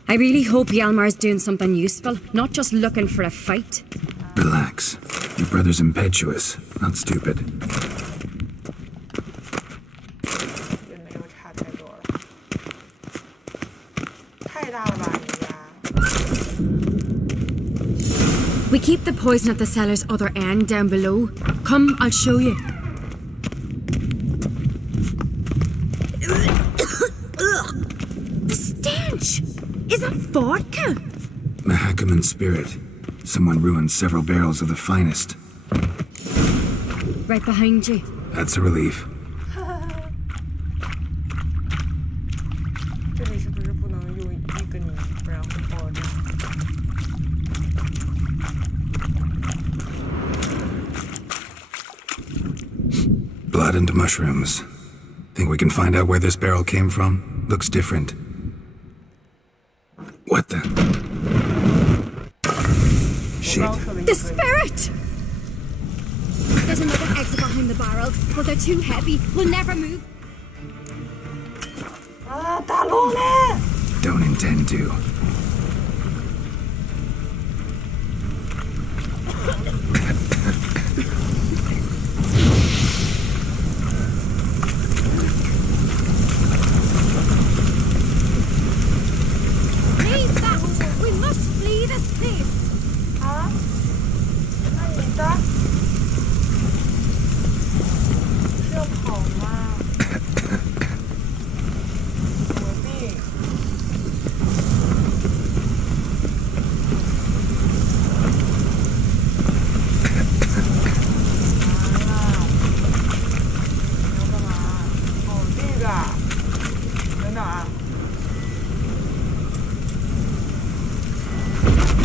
I really hope Hjalmar's doing something useful, not just looking for a fight. Relax. Your brother's impetuous, not stupid. We keep the poison at the cellar's other end down below. Come, I'll show you. The stench! Is that vodka? Mahakaman spirit. Someone ruined several barrels of the finest. Right behind you. That's a relief. Blood and mushrooms. Think we can find out where this barrel came from? Looks different. What the? Shit. The spirit! There's another exit behind the barrels, but they're too heavy. We'll never move. Don't intend to. Leave that! We must flee this place!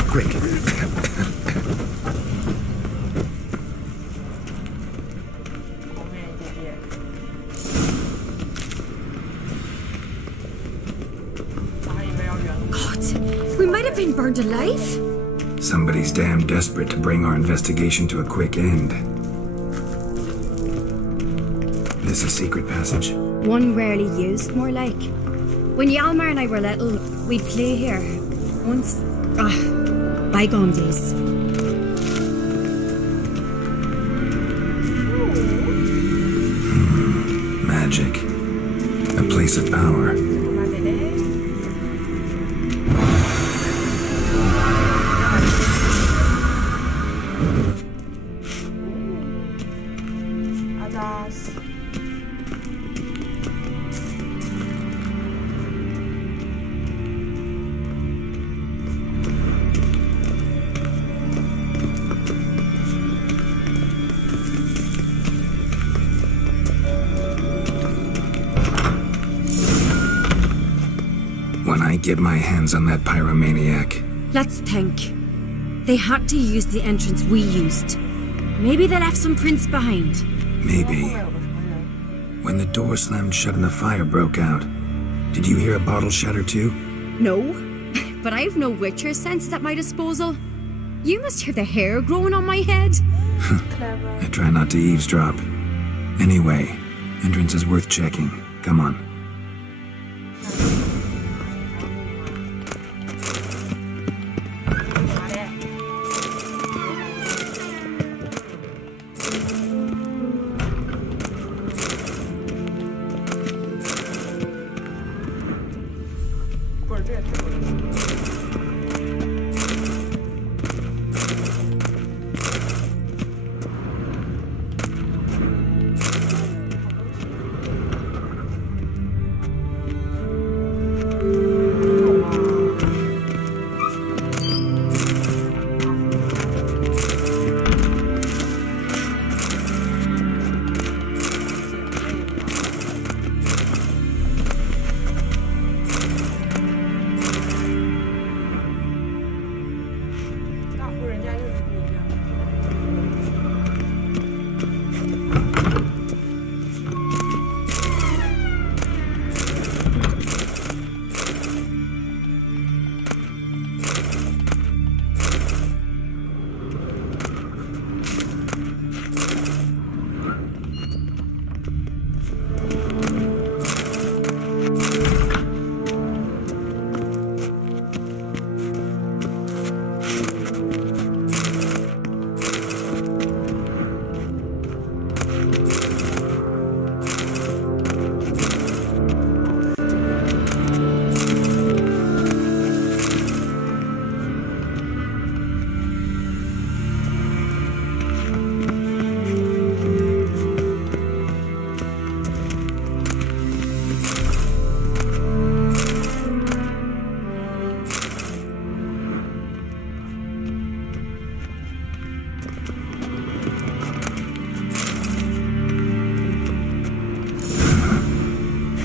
Quick. God, we might have been burned alive. Somebody's damn desperate to bring our investigation to a quick end. This a secret passage? One rarely used, more like. When Hjalmar and I were little, we'd play here. Once. Bygone days. Magic. A place of power. get my hands on that pyromaniac? Let's think. They had to use the entrance we used. Maybe they left some prints behind. Maybe. When the door slammed shut and the fire broke out, did you hear a bottle shatter too? No, but I've no witcher senses at my disposal. You must hear the hair growing on my head. I try not to eavesdrop. Anyway, entrance is worth checking. Come on.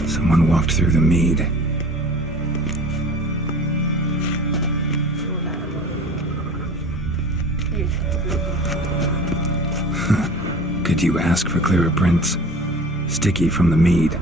Someone walked through the mead. Could you ask for clearer prints? Sticky from the mead.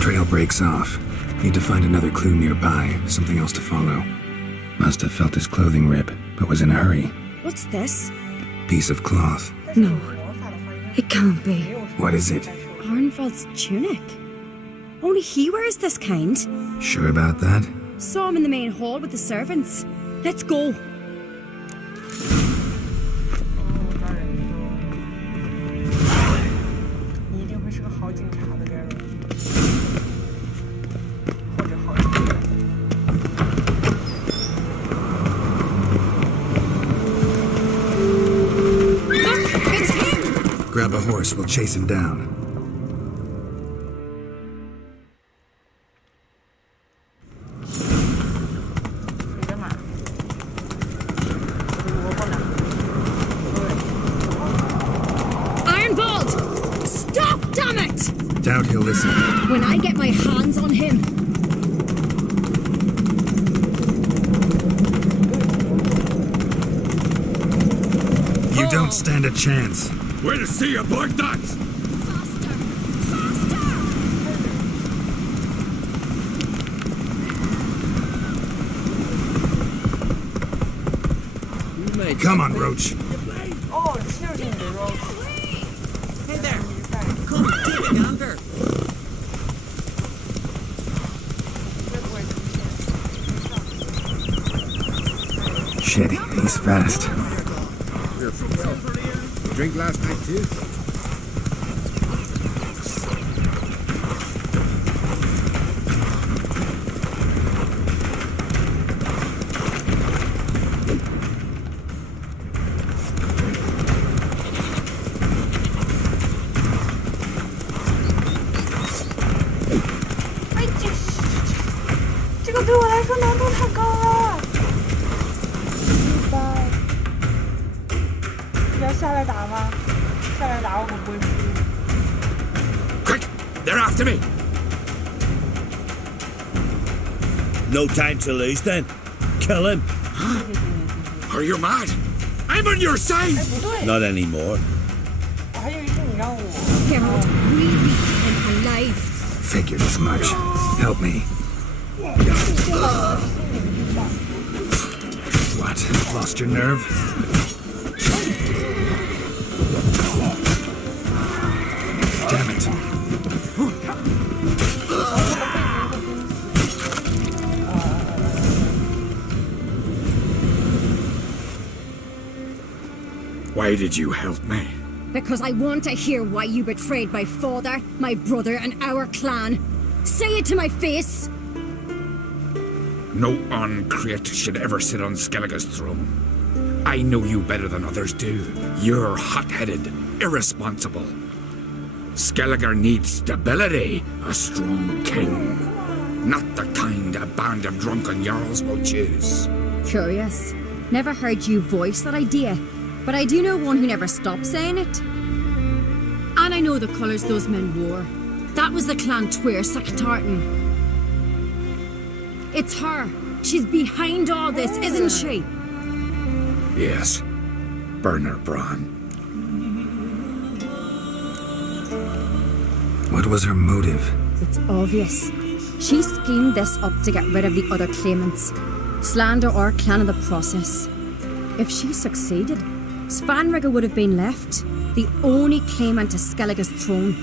Trail breaks off. Need to find another clue nearby, something else to follow. Must have felt his clothing rip, but was in a hurry. What's this? Piece of cloth. No, it can't be. What is it? Arnvald's tunic. Only he wears this kind. Sure about that? Saw him in the main hall with the servants. Let's go. Grab a horse, we'll chase him down. Arnvald! Stop, damn it! Doubt he'll listen. When I get my hands on him. You don't stand a chance. Way to see you, boy nuts! Come on, Roach. Hey there. Come, get it under. Shit, he's fast. Drink last night too? 个对我来说难度太高了。要下来打吗？下来打我可不会输。 Quick! They're after me! No time to lose then. Kill him. Are you mad? I'm on your side! Not anymore. 我还以为是你让我。 Geralt, we need him alive. Figured as much. Help me. What? Lost your nerve? Damn it. Why did you help me? Because I want to hear why you betrayed my father, my brother, and our clan. Say it to my face! No Uncreate should ever sit on Skellige's throne. I know you better than others do. You're hot-headed, irresponsible. Skellige needs stability, a strong king. Not the kind a band of drunken jarls will choose. Curious. Never heard you voice that idea, but I do know one who never stopped saying it. And I know the colours those men wore. That was the Clan Twir Tartan. It's her. She's behind all this, isn't she? Yes. Burner Bran. What was her motive? It's obvious. She schemed this up to get rid of the other claimants. Slander our clan in the process. If she succeeded, Svanrige would have been left, the only claimant to Skellige's throne.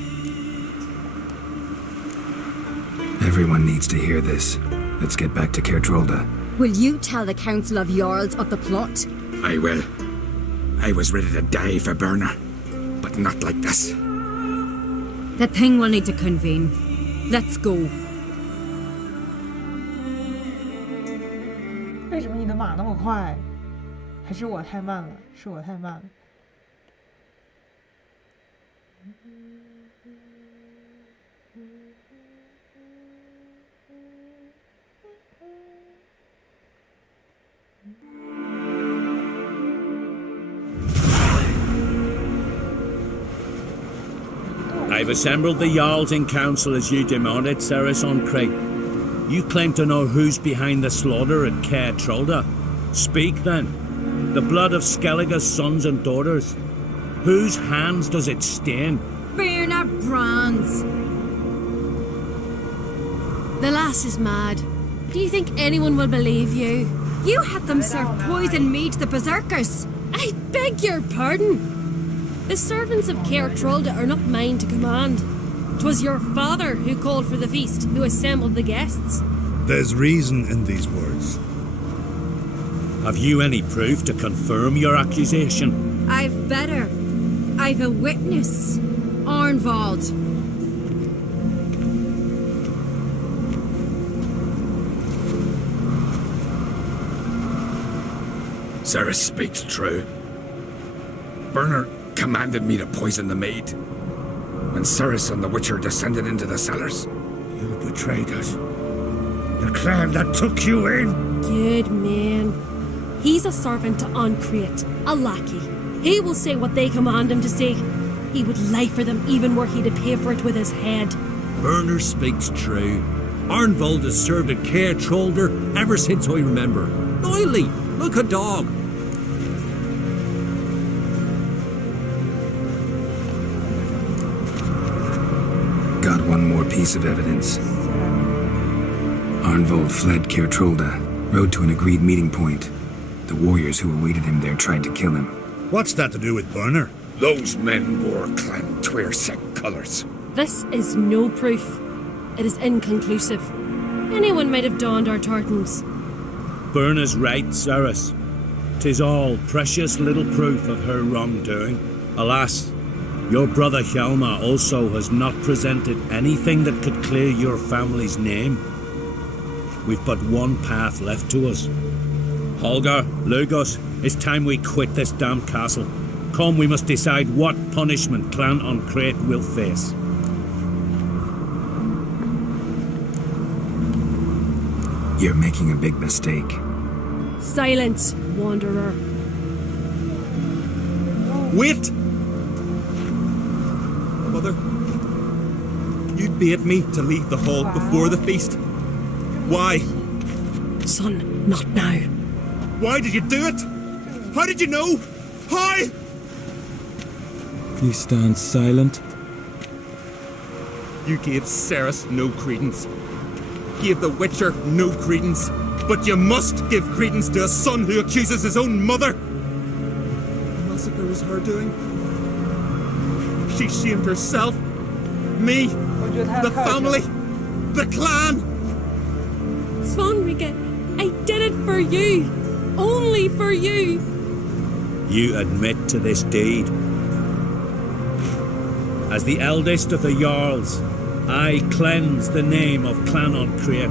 Everyone needs to hear this. Let's get back to Caer Trolda. Will you tell the Council of Jarls of the plot? I will. I was ready to die for Burner, but not like this. The thing will need to convene. Let's go. 为什么你的马那么快？还是我太慢了？是我太慢了。I've assembled the Jarls in council as you demanded, Ceres Uncreate. You claim to know who's behind the slaughter at Caer Trolda. Speak then. The blood of Skellige's sons and daughters. Whose hands does it stain? Bernard Brands. The lass is mad. Do you think anyone will believe you? You had them serve poison mead to the berserkers. I beg your pardon. The servants of Caer Trolda are not mine to command. 'Twas your father who called for the feast, who assembled the guests. There's reason in these words. Have you any proof to confirm your accusation? I've better. I've a witness. Arnvald. Ceres speaks true. Burner commanded me to poison the maid. When Ceres and the Witcher descended into the cellars. You betrayed us. The clan that took you in. Good man. He's a servant to Uncreate, a lackey. He will say what they command him to say. He would lie for them even were he to pay for it with his head. Burner speaks true. Arnvald has served at Caer Trolda ever since I remember. Loyally, like a dog. Got one more piece of evidence. Arnvald fled Caer Trolda, rode to an agreed meeting point. The warriors who awaited him there tried to kill him. What's that to do with Burner? Those men wore Clan Twir colours. This is no proof. It is inconclusive. Anyone might have donned our tartans. Burner's right, Ceres. 'Tis all precious little proof of her wrongdoing. Alas, your brother Hjalmar also has not presented anything that could clear your family's name. We've but one path left to us. Holger, Lugos, it's time we quit this damned castle. Come, we must decide what punishment Clan Uncreate will face. You're making a big mistake. Silence, wanderer. Wait! Mother, you bade me to leave the hall before the feast. Why? Son, not now. Why did you do it? How did you know? How? You stand silent. You gave Ceres no credence. Gave the Witcher no credence. But you must give credence to a son who accuses his own mother. The massacre was her doing. She shamed herself. Me. The family. The clan. Svanrige, I did it for you. Only for you. You admit to this deed. As the eldest of the Jarls, I cleanse the name of Clan Oncrea,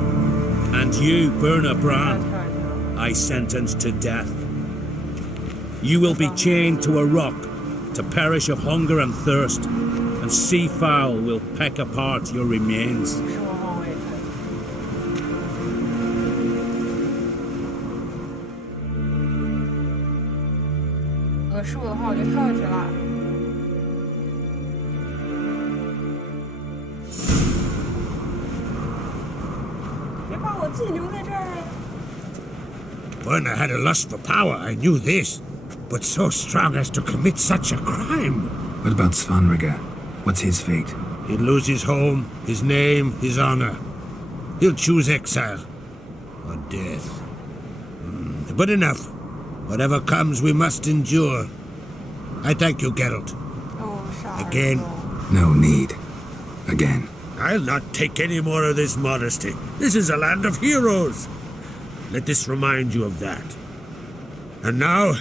and you, Burna Bran, I sentence to death. You will be chained to a rock to perish of hunger and thirst, and sea fowl will peck apart your remains. Burna had a lust for power, I knew this. But so strong as to commit such a crime. What about Svanrige? What's his fate? He'll lose his home, his name, his honor. He'll choose exile. Or death. But enough. Whatever comes, we must endure. I thank you, Geralt. Again. No need. Again. I'll not take any more of this modesty. This is a land of heroes. Let this remind you of that. And now,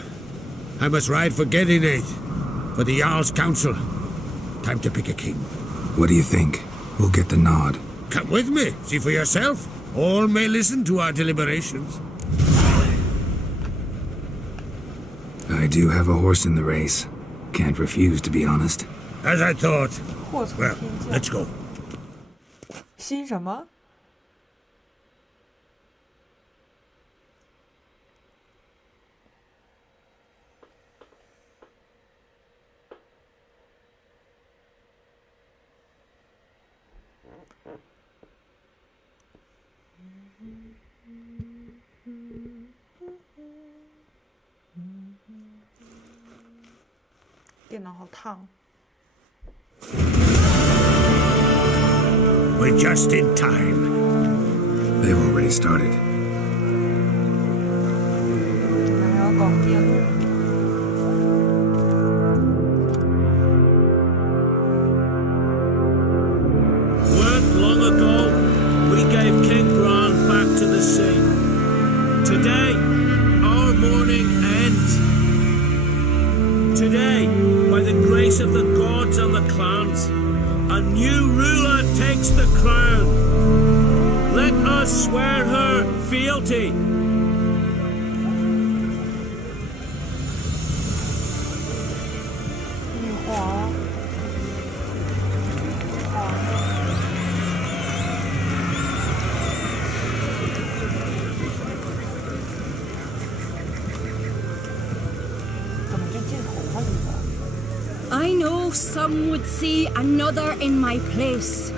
I must ride for Gedinath, for the Jarl's Council. Time to pick a king. What do you think? Who'll get the nod? Come with me, see for yourself. All may listen to our deliberations. I do have a horse in the race. Can't refuse, to be honest. As I thought. Well, let's go. 新什么？电脑好烫。 We're just in time. They've already started. 还要搞电路。 Weren't long ago, we gave King Bran back to the sea. Today, our mourning ends. Today, by the grace of the gods and the clans, a new ruler takes the crown. Let us swear her fealty. I know some would see another in my place.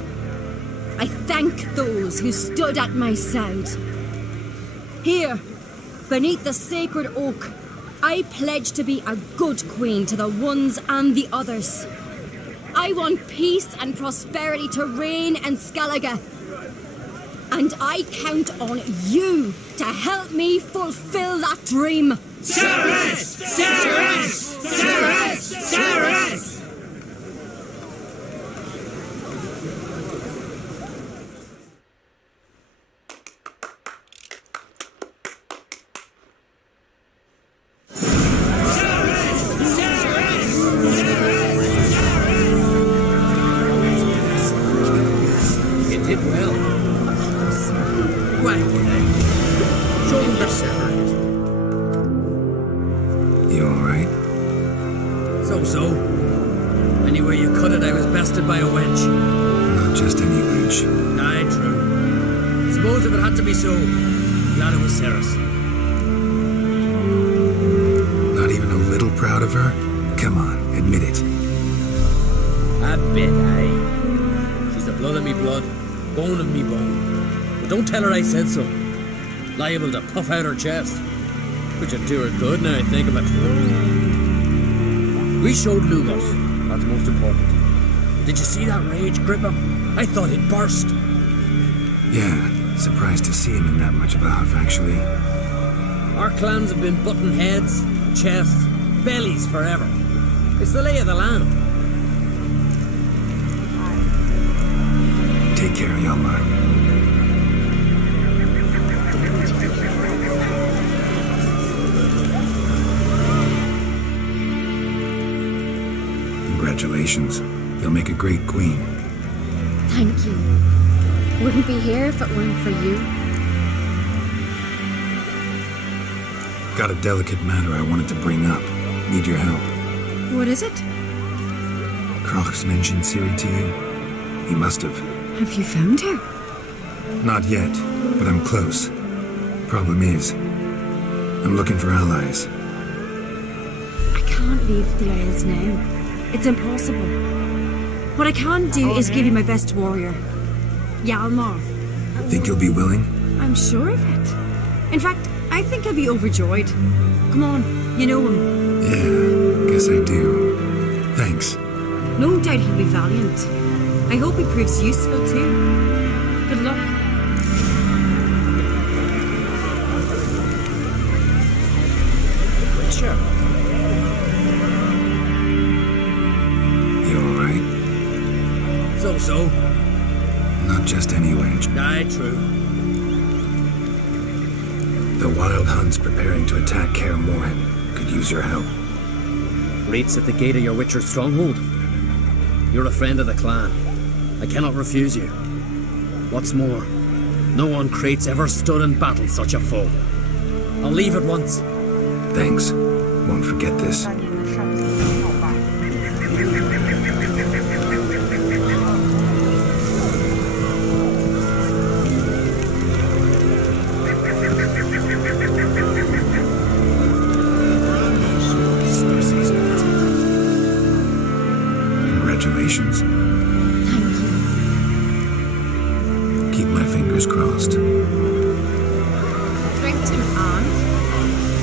I thank those who stood at my side. Here, beneath the sacred oak, I pledge to be a good queen to the ones and the others. I want peace and prosperity to reign in Skellige. And I count on you to help me fulfill that dream. Ceres! Ceres! Ceres! Ceres! You did well. Well, shoulder severed. You alright? So. Anywhere you cut it, I was bested by a wench. Not just any wench. Aye, true. Suppose suppose if it had to be so, glad it was Ceres. Not even a little proud of her? Come on, admit it. A bit, aye. She's the blood of me blood, bone of me bone. But don't tell her I said so. Liable to puff out her chest. Which would do her good now I think of it. We showed Lugos. That's most important. Did you see that rage grip him? I thought he'd burst. Yeah, surprised to see him in that much of a huff, actually. Our clans have been butting heads, chests, bellies forever. It's the lay of the land. Take care, Hjalmar. Congratulations. You'll make a great queen. Thank you. Wouldn't be here if it weren't for you. Got a delicate matter I wanted to bring up. Need your help. What is it? Kroch's mentioned Ciri to you? He must have. Have you found her? Not yet, but I'm close. Problem is, I'm looking for allies. I can't leave the Isles now. It's impossible. What I can do is give you my best warrior, Hjalmar. Think you'll be willing? I'm sure of it. In fact, I think I'll be overjoyed. Come on, you know him. Yeah, guess I do. Thanks. No doubt he'll be valiant. I hope he proves useful too. Good luck. Witcher. You alright? So-so. Not just any wench. Aye, true. The Wild Hunt's preparing to attack Kaer Morhen. Could use your help. Raid's at the gate of your Witcher's stronghold. You're a friend of the clan. I cannot refuse you. What's more, no one Crate's ever stood in battle such a foe. I'll leave at once. Thanks. Won't forget this. Congratulations. Thank you. Keep my fingers crossed. Drink to me,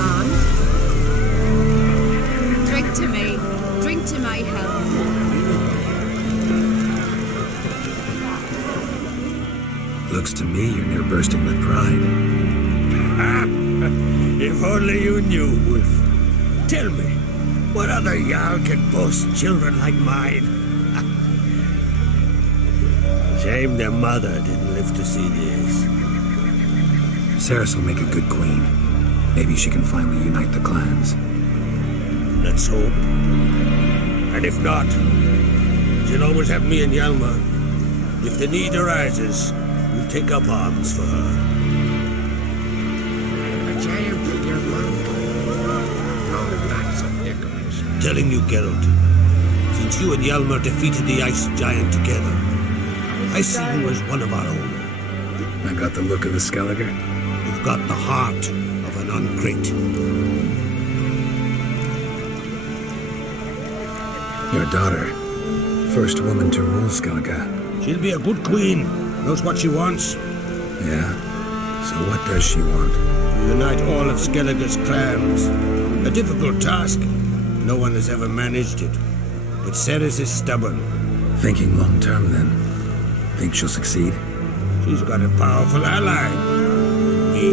and drink to me. Drink to my health. Looks to me you're near bursting with pride. If only you knew, Wolf. Tell me, what other Jarl can boast children like mine? Shame their mother didn't live to see this. Ceres will make a good queen. Maybe she can finally unite the clans. Let's hope. And if not, she'll always have me and Hjalmar. If the need arises, we'll take up arms for her. A giant in your mouth. Oh, that's a decoration. Telling you, Geralt, since you and Hjalmar defeated the ice giant together, I see you as one of our own. I got the look of a Skelliger. You've got the heart of an Uncrate. Your daughter. First woman to rule Skellige. She'll be a good queen. Knows what she wants. Yeah? So what does she want? To unite all of Skellige's clans. A difficult task. No one has ever managed it. But Ceres is stubborn. Thinking long term, then. Think she'll succeed? She's got a powerful ally. Me.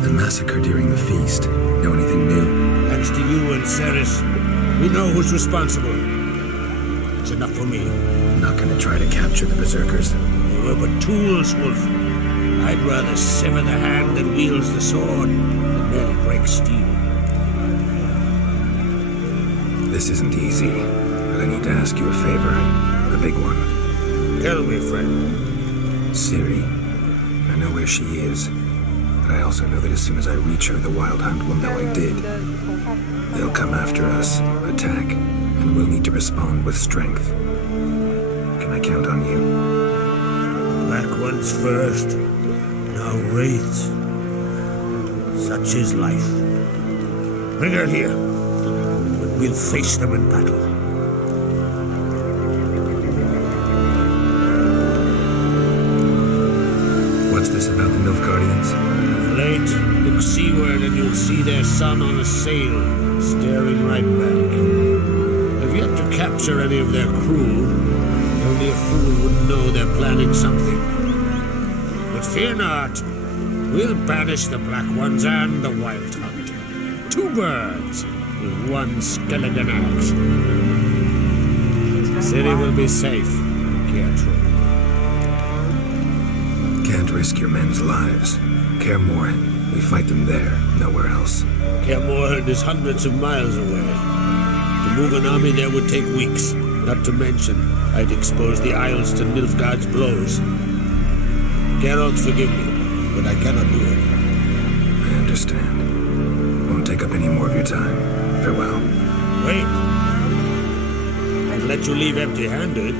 The massacre during the feast. Know anything new? Thanks to you and Ceres, we know who's responsible. It's enough for me. Not gonna try to capture the berserkers. They were but tools, Wolf. I'd rather sever the hand that wields the sword than merely break steel. This isn't easy, but I need to ask you a favor. A big one. Tell me, friend. Ciri. I know where she is, but I also know that as soon as I reach her, the Wild Hunt will know I did. They'll come after us, attack, and we'll need to respond with strength. Can I count on you? humans first, now wraiths. Such is life. Bring her here, and we'll face them in battle. What's this about the Nilfgaardians? Of late, look seaward and you'll see their sun on a sail, staring right back. They've yet to capture any of their crew. Only a fool would know they're planning something. But fear not. We'll banish the Black Ones and the Wild Hunt. 2 birds with 1 skeleton axe. The city will be safe, Witcher3. Can't risk your men's lives. Kaer Morhen, we fight them there, nowhere else. Kaer Morhen is hundreds of miles away. To move an army there would take weeks. Not to mention, I'd expose the Isles to Nilfgaard's blows. Geralt, forgive me, but I cannot do it. I understand. Won't take up any more of your time. Farewell. Wait. I'd let you leave empty-handed.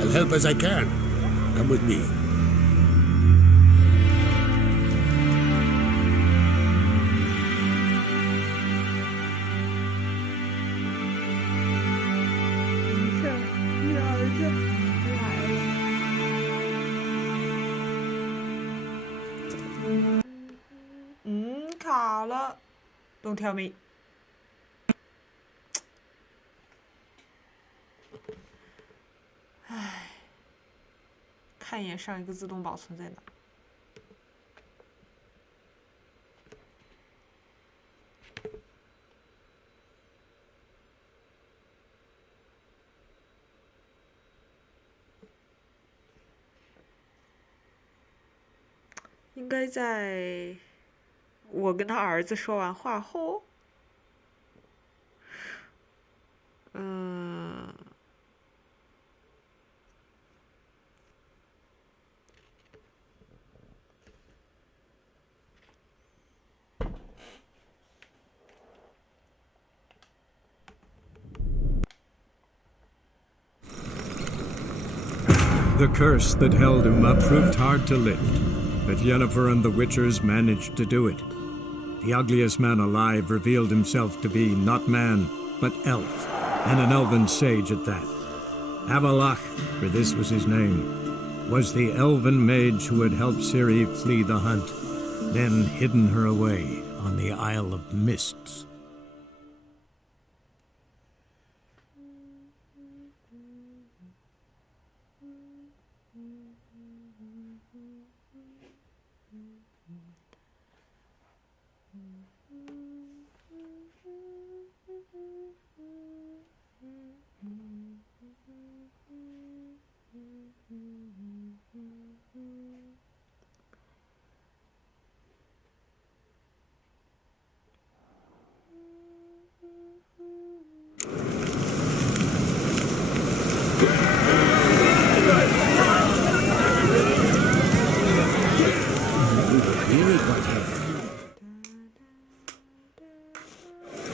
I'll help as I can. Come with me.卡了 Don't tell me. 唉，看一眼上一个自动保存在哪。应该在我跟他儿子说完话后，The curse that held Uma proved hard to lift, but Yennefer and the Witchers managed to do it. The ugliest man alive revealed himself to be not man, but elf, and an elven sage at that. Avalach, for this was his name, was the elven mage who had helped Ciri flee the hunt, then hidden her away on the Isle of Mists.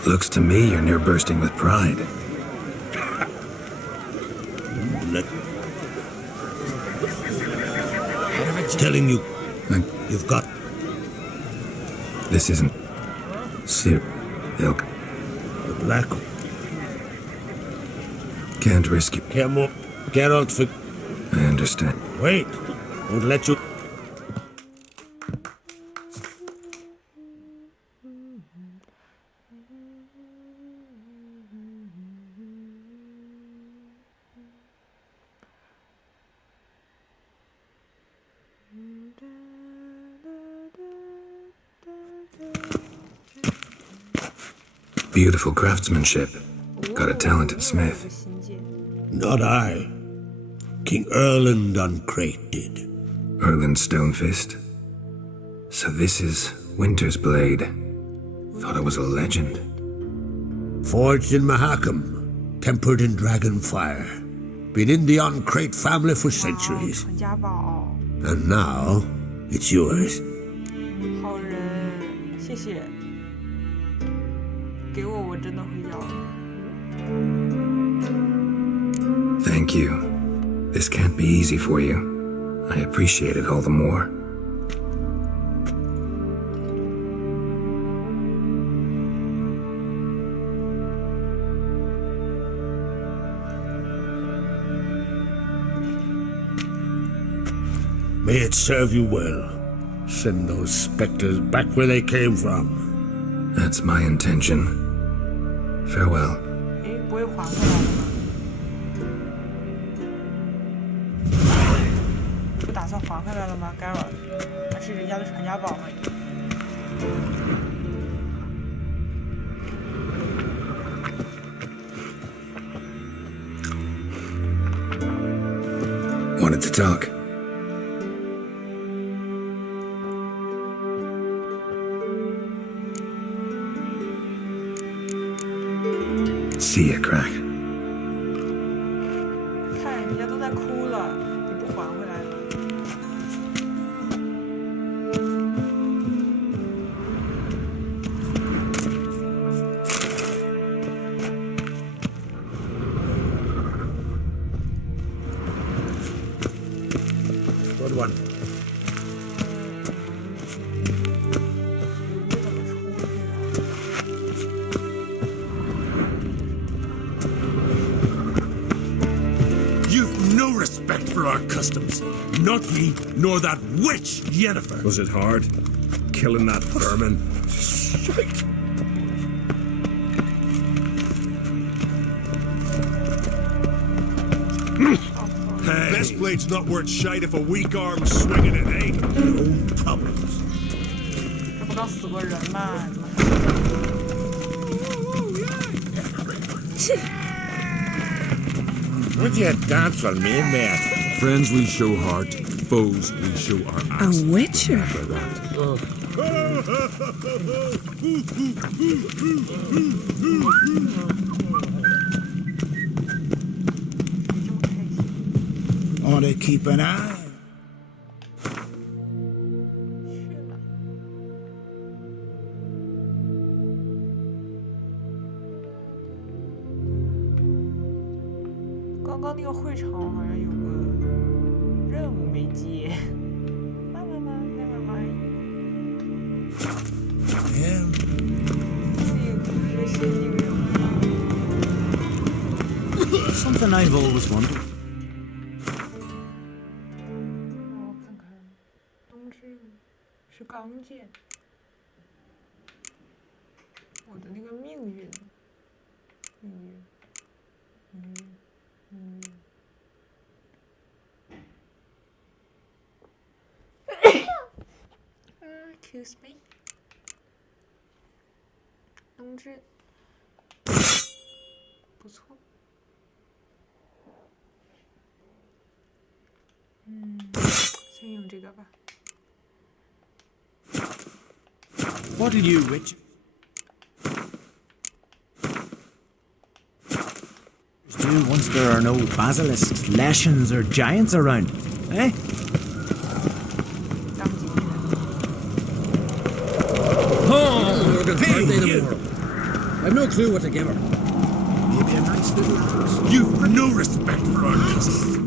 Looks to me you're near bursting with pride. Telling you, you've got... This isn't... Ciri... Ilk. The Black... Can't risk it. Geralt, for... I understand. Wait. Won't let you... Beautiful craftsmanship. Got a talented smith. Not I. King Erland Uncrate did. Erland Stonefist? So this is Winter's blade. Thought it was a legend. Forged in Mahakam, tempered in dragon fire. Been in the Uncrate family for centuries. And now, it's yours. 好人，谢谢。给我，我真的会要。Thank you. This can't be easy for you. I appreciate it all the more. May it serve you well. Send those spectres back where they came from. That's my intention. Farewell. 诶，不会还回来了吗？不打算还回来了吗？盖尔，还是人家的传家宝吗？ Wanted to talk. See ya, Crack. 看人家都在哭了，你不还回来了？ Good one. You've no respect for our customs. Not ye, nor that witch, Yennefer. Was it hard? Killing that vermin? Shite. Hey. Best blade's not worth shite if a weak arm's swinging it, eh? No problems. 这不刚死过人吗？怎么？ Would you dance for me, mate? Friends we show heart, foes we show our ass. A witcher? Ought to keep an eye. 刚刚那个会场好像有个任务没接。Something I've always wondered. 我看看，冬至是钢剑，我的那个命运，命运，命运，命运。Excuse me。冬至，不错。 先用这个吧。 What'll you, witch? Do once there are no basilisks, leshens, or giants around, eh? Oh, birthday tomorrow. I've no clue what to give her. Maybe a nice little house. You've no respect for our customs.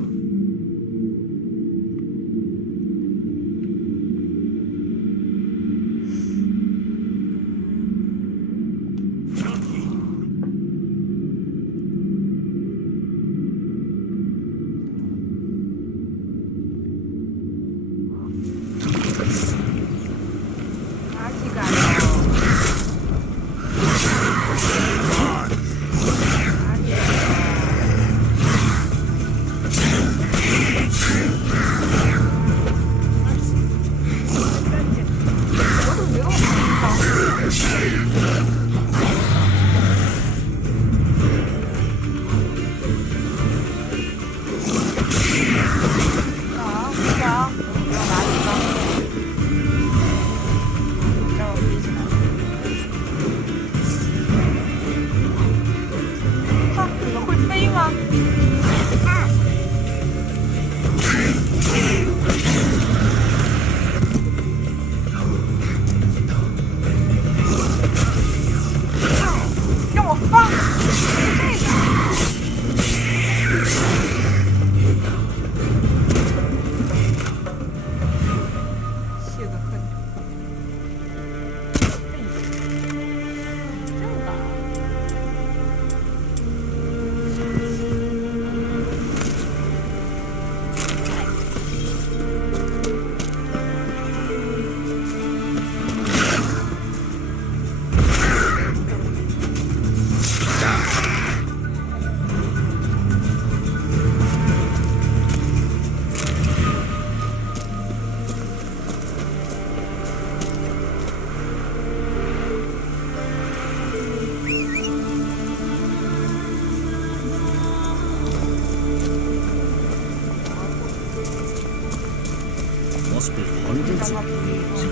must be hundreds of years.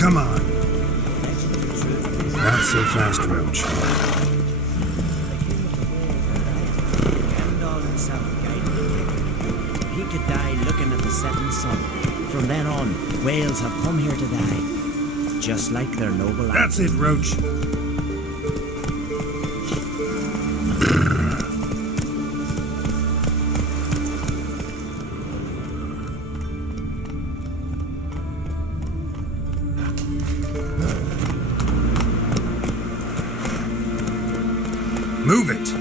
Come on. Not so fast, Roach. Heimdall himself guided the king. He could die looking at the setting sun. From then on, whales have come here to die, just like their noble. That's it, Roach. Move it!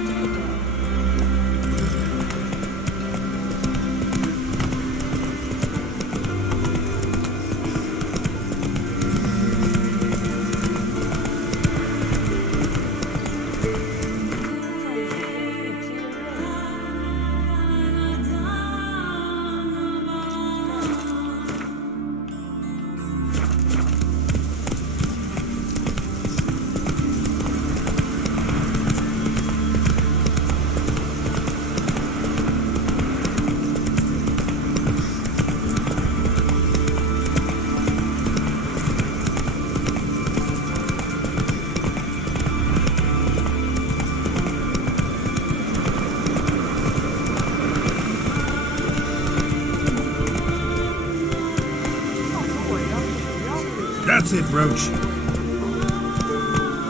That's it, Roach.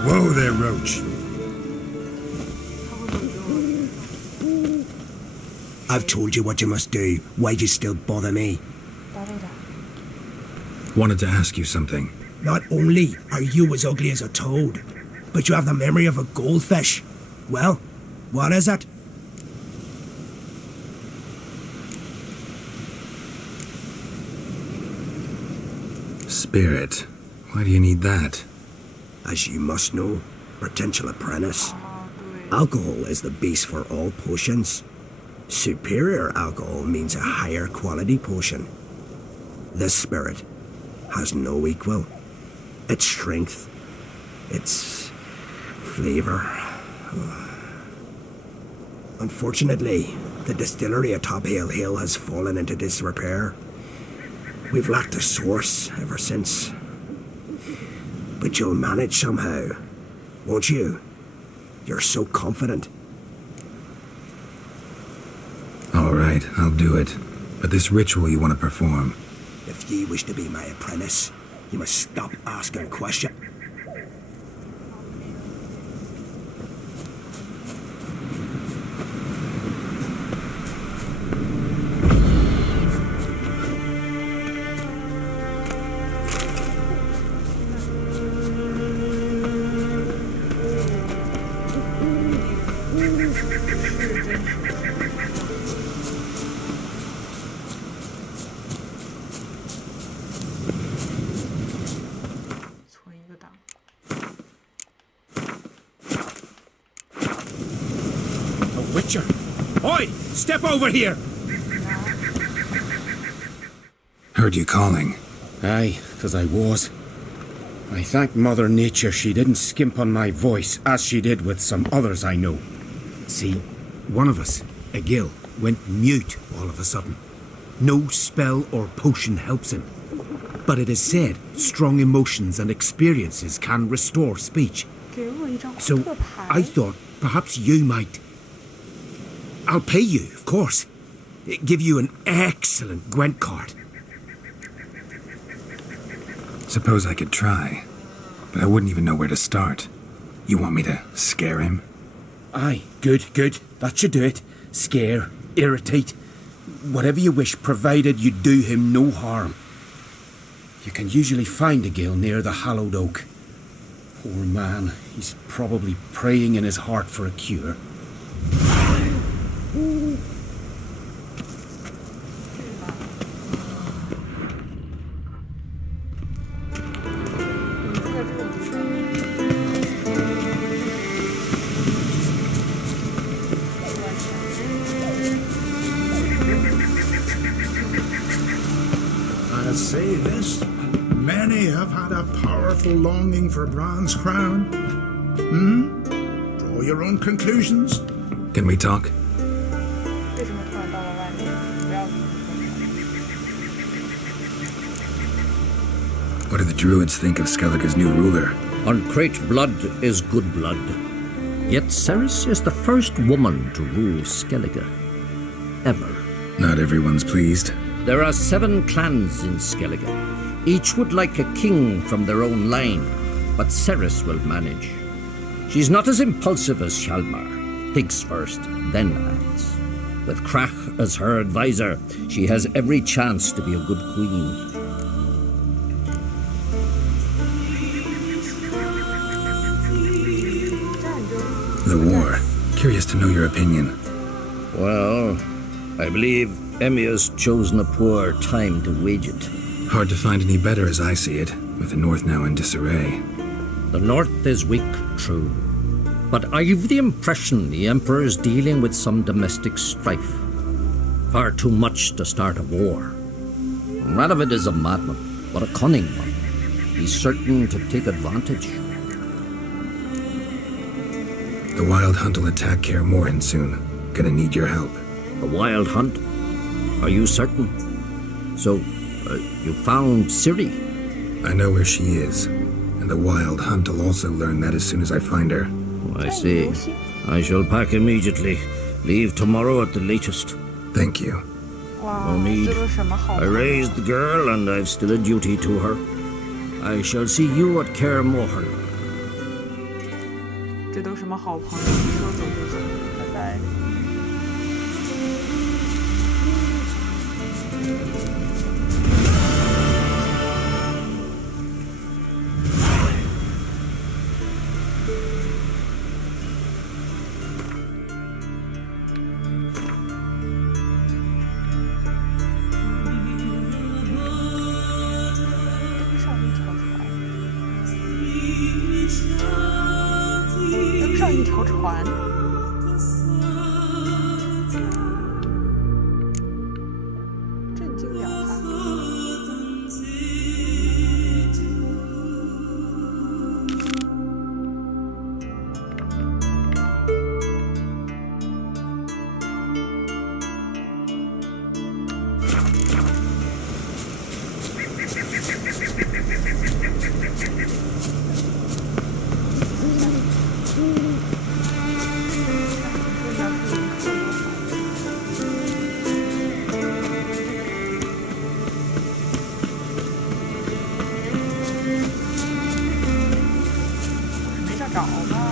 Whoa there, Roach. I've told you what you must do. Why do you still bother me? Wanted to ask you something. Not only are you as ugly as a toad, but you have the memory of a goldfish. Well, what is it? Spirit. Why do you need that? As you must know, potential apprentice, alcohol is the base for all potions. Superior alcohol means a higher quality potion. This spirit has no equal. Its strength, its flavor. Unfortunately, the distillery atop Hale Hill has fallen into disrepair. We've lacked a source ever since. But you'll manage somehow, won't you? You're so confident. All right, I'll do it. But this ritual you want to perform... If ye wish to be my apprentice, you must stop asking questions. Witcher! Oi! Step over here! Heard you calling. Aye, 'cause I was. I thank Mother Nature she didn't skimp on my voice, as she did with some others I know. See, one of us, a gill, went mute all of a sudden. No spell or potion helps him. But it is said strong emotions and experiences can restore speech. So I thought perhaps you might... I'll pay you, of course. Give you an excellent Gwent card. Suppose I could try, but I wouldn't even know where to start. You want me to scare him? Aye, good. That should do it. Scare, irritate, whatever you wish, provided you do him no harm. You can usually find a gill near the hallowed oak. Poor man, he's probably praying in his heart for a cure. I'll say this, many have had a powerful longing for Bran's crown. Draw your own conclusions. Can we talk? What do the druids think of Skellige's new ruler? Uncrate blood is good blood. Yet Ceres is the first woman to rule Skellige. Ever. Not everyone's pleased. There are 7 clans in Skellige. Each would like a king from their own line, but Ceres will manage. She's not as impulsive as Hjalmar. Thinks first, then acts. With Krach as her advisor, she has every chance to be a good queen. The war. Curious to know your opinion. Well, I believe Emmia's chosen a poor time to wage it. Hard to find any better as I see it, with the North now in disarray. The North is weak, true. But I've the impression the Emperor is dealing with some domestic strife. Far too much to start a war. Radovid is a madman, but a cunning one. He's certain to take advantage. The Wild Hunt will attack Kaer Morhen soon. Gonna need your help. The Wild Hunt? Are you certain? So, you found Ciri? I know where she is. And the Wild Hunt will also learn that as soon as I find her. I see. I shall pack immediately. Leave tomorrow at the latest. Thank you. No need. I raised the girl and I've still a duty to her. I shall see you at Kaer Morhen. 这都什么好朋友，说走就走，拜拜。登上一条船。震惊两汉。找吗？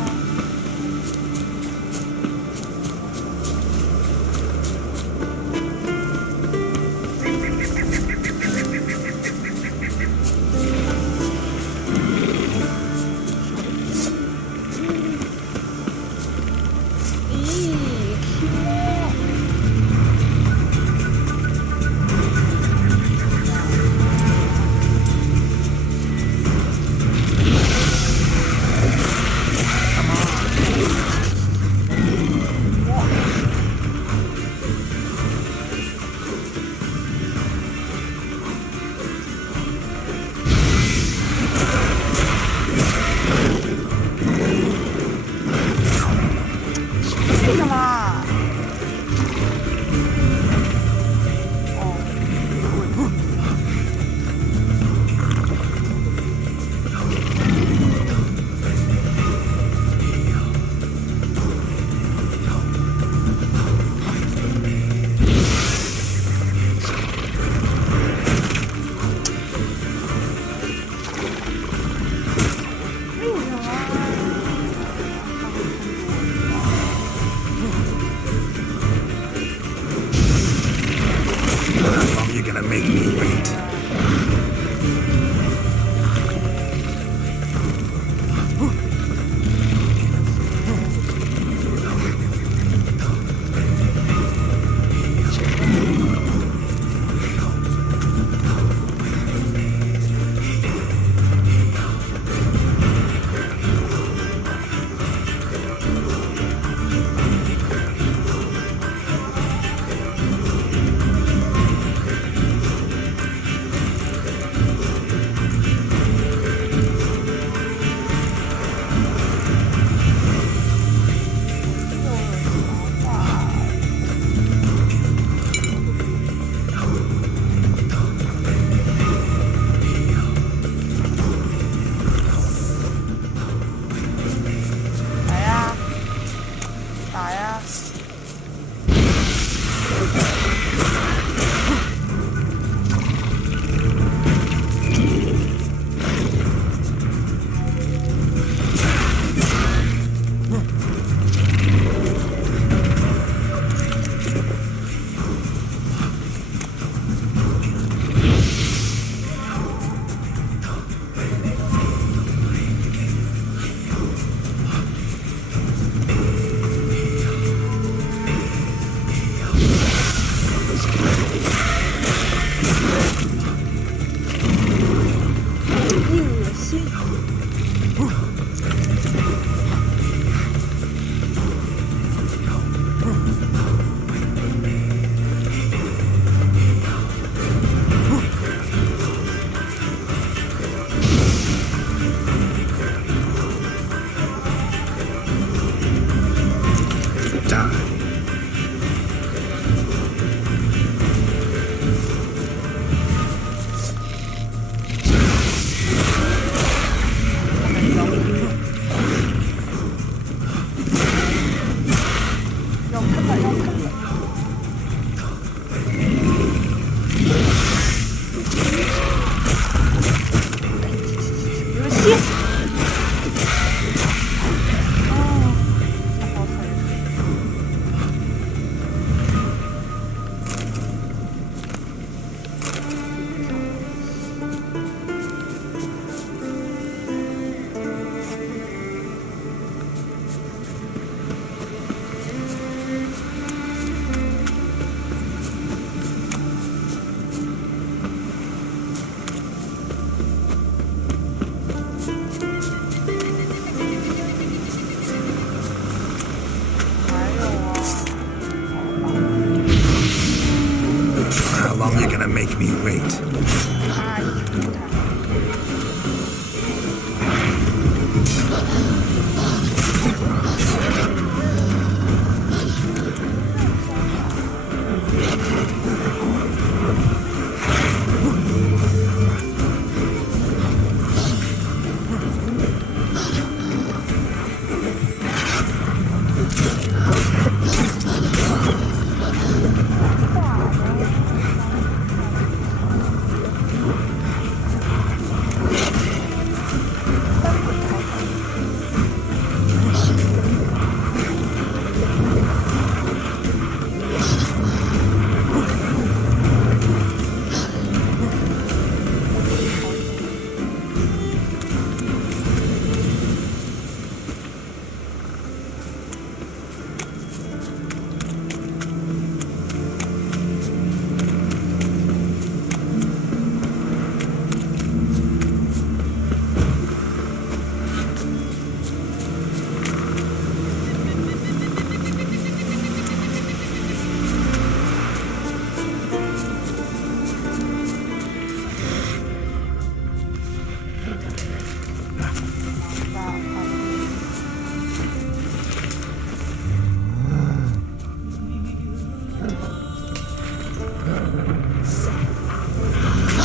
How long you gonna make me wait?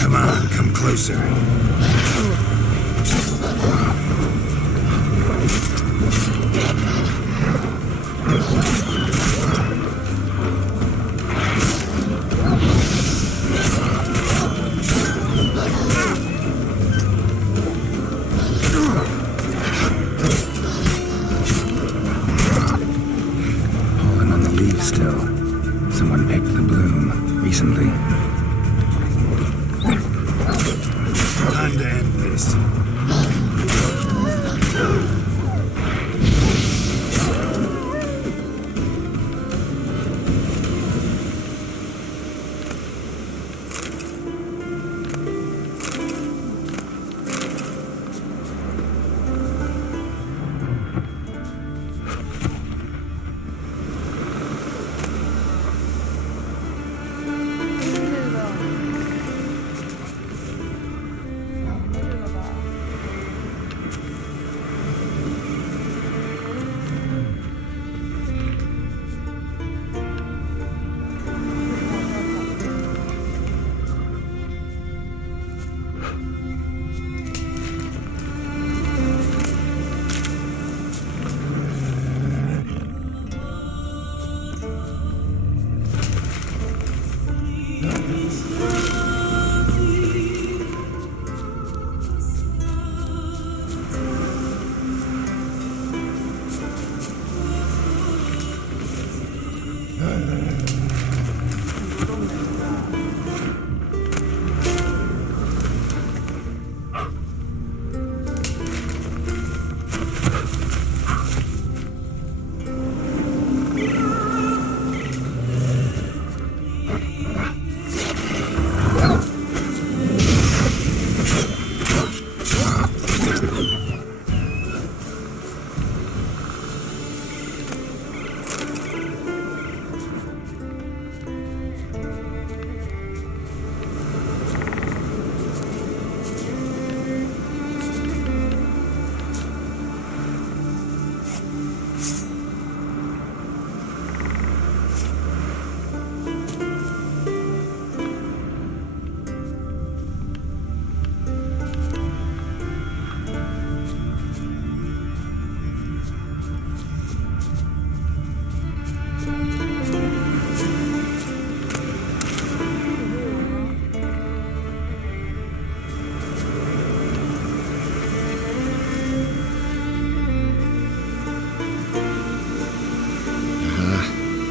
Come on, come closer. Fallen on the leaves still. Someone picked the bloom recently. Time to end this.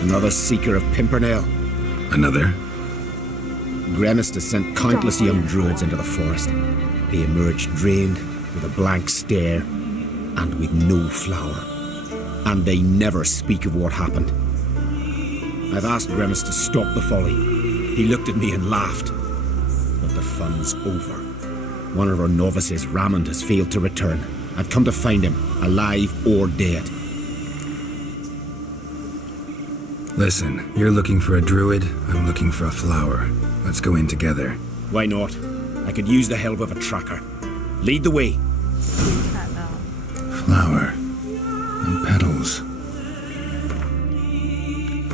Another seeker of Pimpernel. Another? Gremist sent countless young druids into the forest. They emerged drained, with a blank stare, and with no flower. And they never speak of what happened. I've asked Gremist to stop the folly. He looked at me and laughed. But the fun's over. One of our novices, Ramond, has failed to return. I've come to find him, alive or dead. Listen, you're looking for a druid, I'm looking for a flower. Let's go in together. Why not? I could use the help of a tracker. Lead the way. Flower.